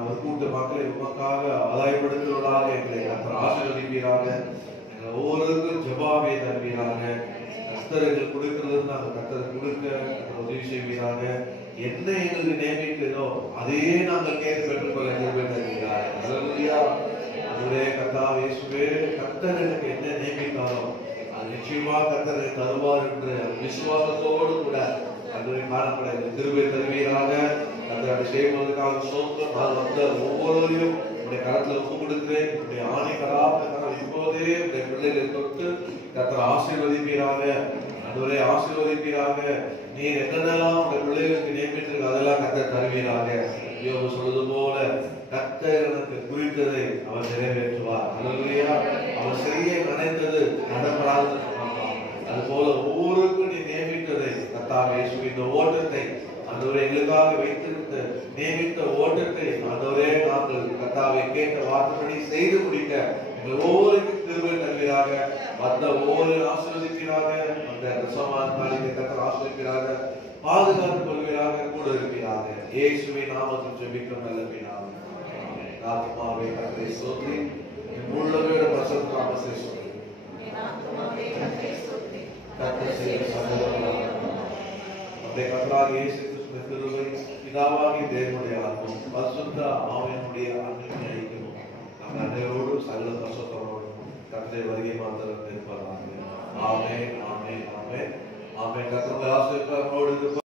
ஒரு கூட்ட மக்களை உமக்காக ஆதாயப்படுத்துவதாக எங்களை கர்த்தர் ஆசீர்வதிப்பீராக. எங்களை ஒவ்வொருவருக்கும் ஜெபாவே தருவீராக. கர்த்தர் எங்களுக்கு கொடுக்கிறது நாங்கள் கர்த்தர் கொடுக்க உதவி செய்வீராக. என்ன எங்களுக்கு நியமிக்கிறதோ அதையே நாங்கள் கேட்டு பெற்றுக்கொள்ள தருவீராக. அதுவே கர்த்தாவே இயேசுவே, கர்த்தர் எனக்கு என்ன நியமித்தாரோ அது நிச்சயமா கர்த்தர் தருவார் என்று விசுவாசத்தோடு கூட அதுவே காணப்பட கிருபை தருவீராக. அதை செய்வதற்காக சோத்திரம். நான் வந்த ஒவ்வொருவரையும் உடைய கரத்துல ஒப்பு கொடுக்கிறேன். உடைய ஆணைகளாக இப்போதே உடைய பிள்ளைகளை தொட்டு கர்த்தர் ஆசீர்வதிப்பீராக. அதுவரை ஆசீர்வதிப்பீராக. நீர் என்னென்னலாம் உடைய பிள்ளைகளுக்கு நியமித்திருக்கு அதெல்லாம் கர்த்தர் தருவீராக. யோபு சொல்வது போல கர்த்தர் எனக்கு குறித்ததை அவர் நிறைவேற்றுவார். அல்லேலூயா. அவர் செய்ய நினைத்தது நடப்படாது. அது போல ஒவ்வொருக்கும் நீ நியமித்ததை கர்த்தாவே இந்த ஓட்டத்தை ஆண்டவரே எங்களுக்காக வைத்திருந்த நியமித்த ஓட்டத்தை ஆண்டவரே நாங்கள் கர்த்தாவை கேட்ட வார்த்தைப்படி செய்து முடிக்க எங்கள் ஒவ்வொருக்கும் கிருபை தருவீராக. வந்த ஒவ்வொரு ஆசீர்வதிப்பீராக. அந்த ரசமானாலியை கர்த்தர் ஆசீர்வதிப்பீராக. பாதுகாத்துக் கொள்வீராக. கூட இருப்பீராக. இயேசுவின் நாமத்தில் ஜெபிக்கிறோம் நல்ல பிதாவே. ஆத்மாவே கர்த்தரை ஸ்தோத்திரி. என் உள்ளவேட பரிசுத்த நாமத்தை ஸ்தோத்திரி. கர்த்தர் செய்த சகலமும் நம்முடைய கர்த்தராகிய இயேசு கிறிஸ்துவின் கிருபை, பிதாவாகிய தேவனுடைய ஆத்மா, பரிசுத்த ஆவியானவருடைய அன்பின் ஐக்கியமும் நம் அனைவரோடும் சகல பரிசுத்தரோடும் கர்த்தருடைய வருகை மாத்திரம் இருப்பதாக. ஆமென், ஆமென், ஆமென், ஆமென். கர்த்தருடைய ஆசீர்வாதத்தோடு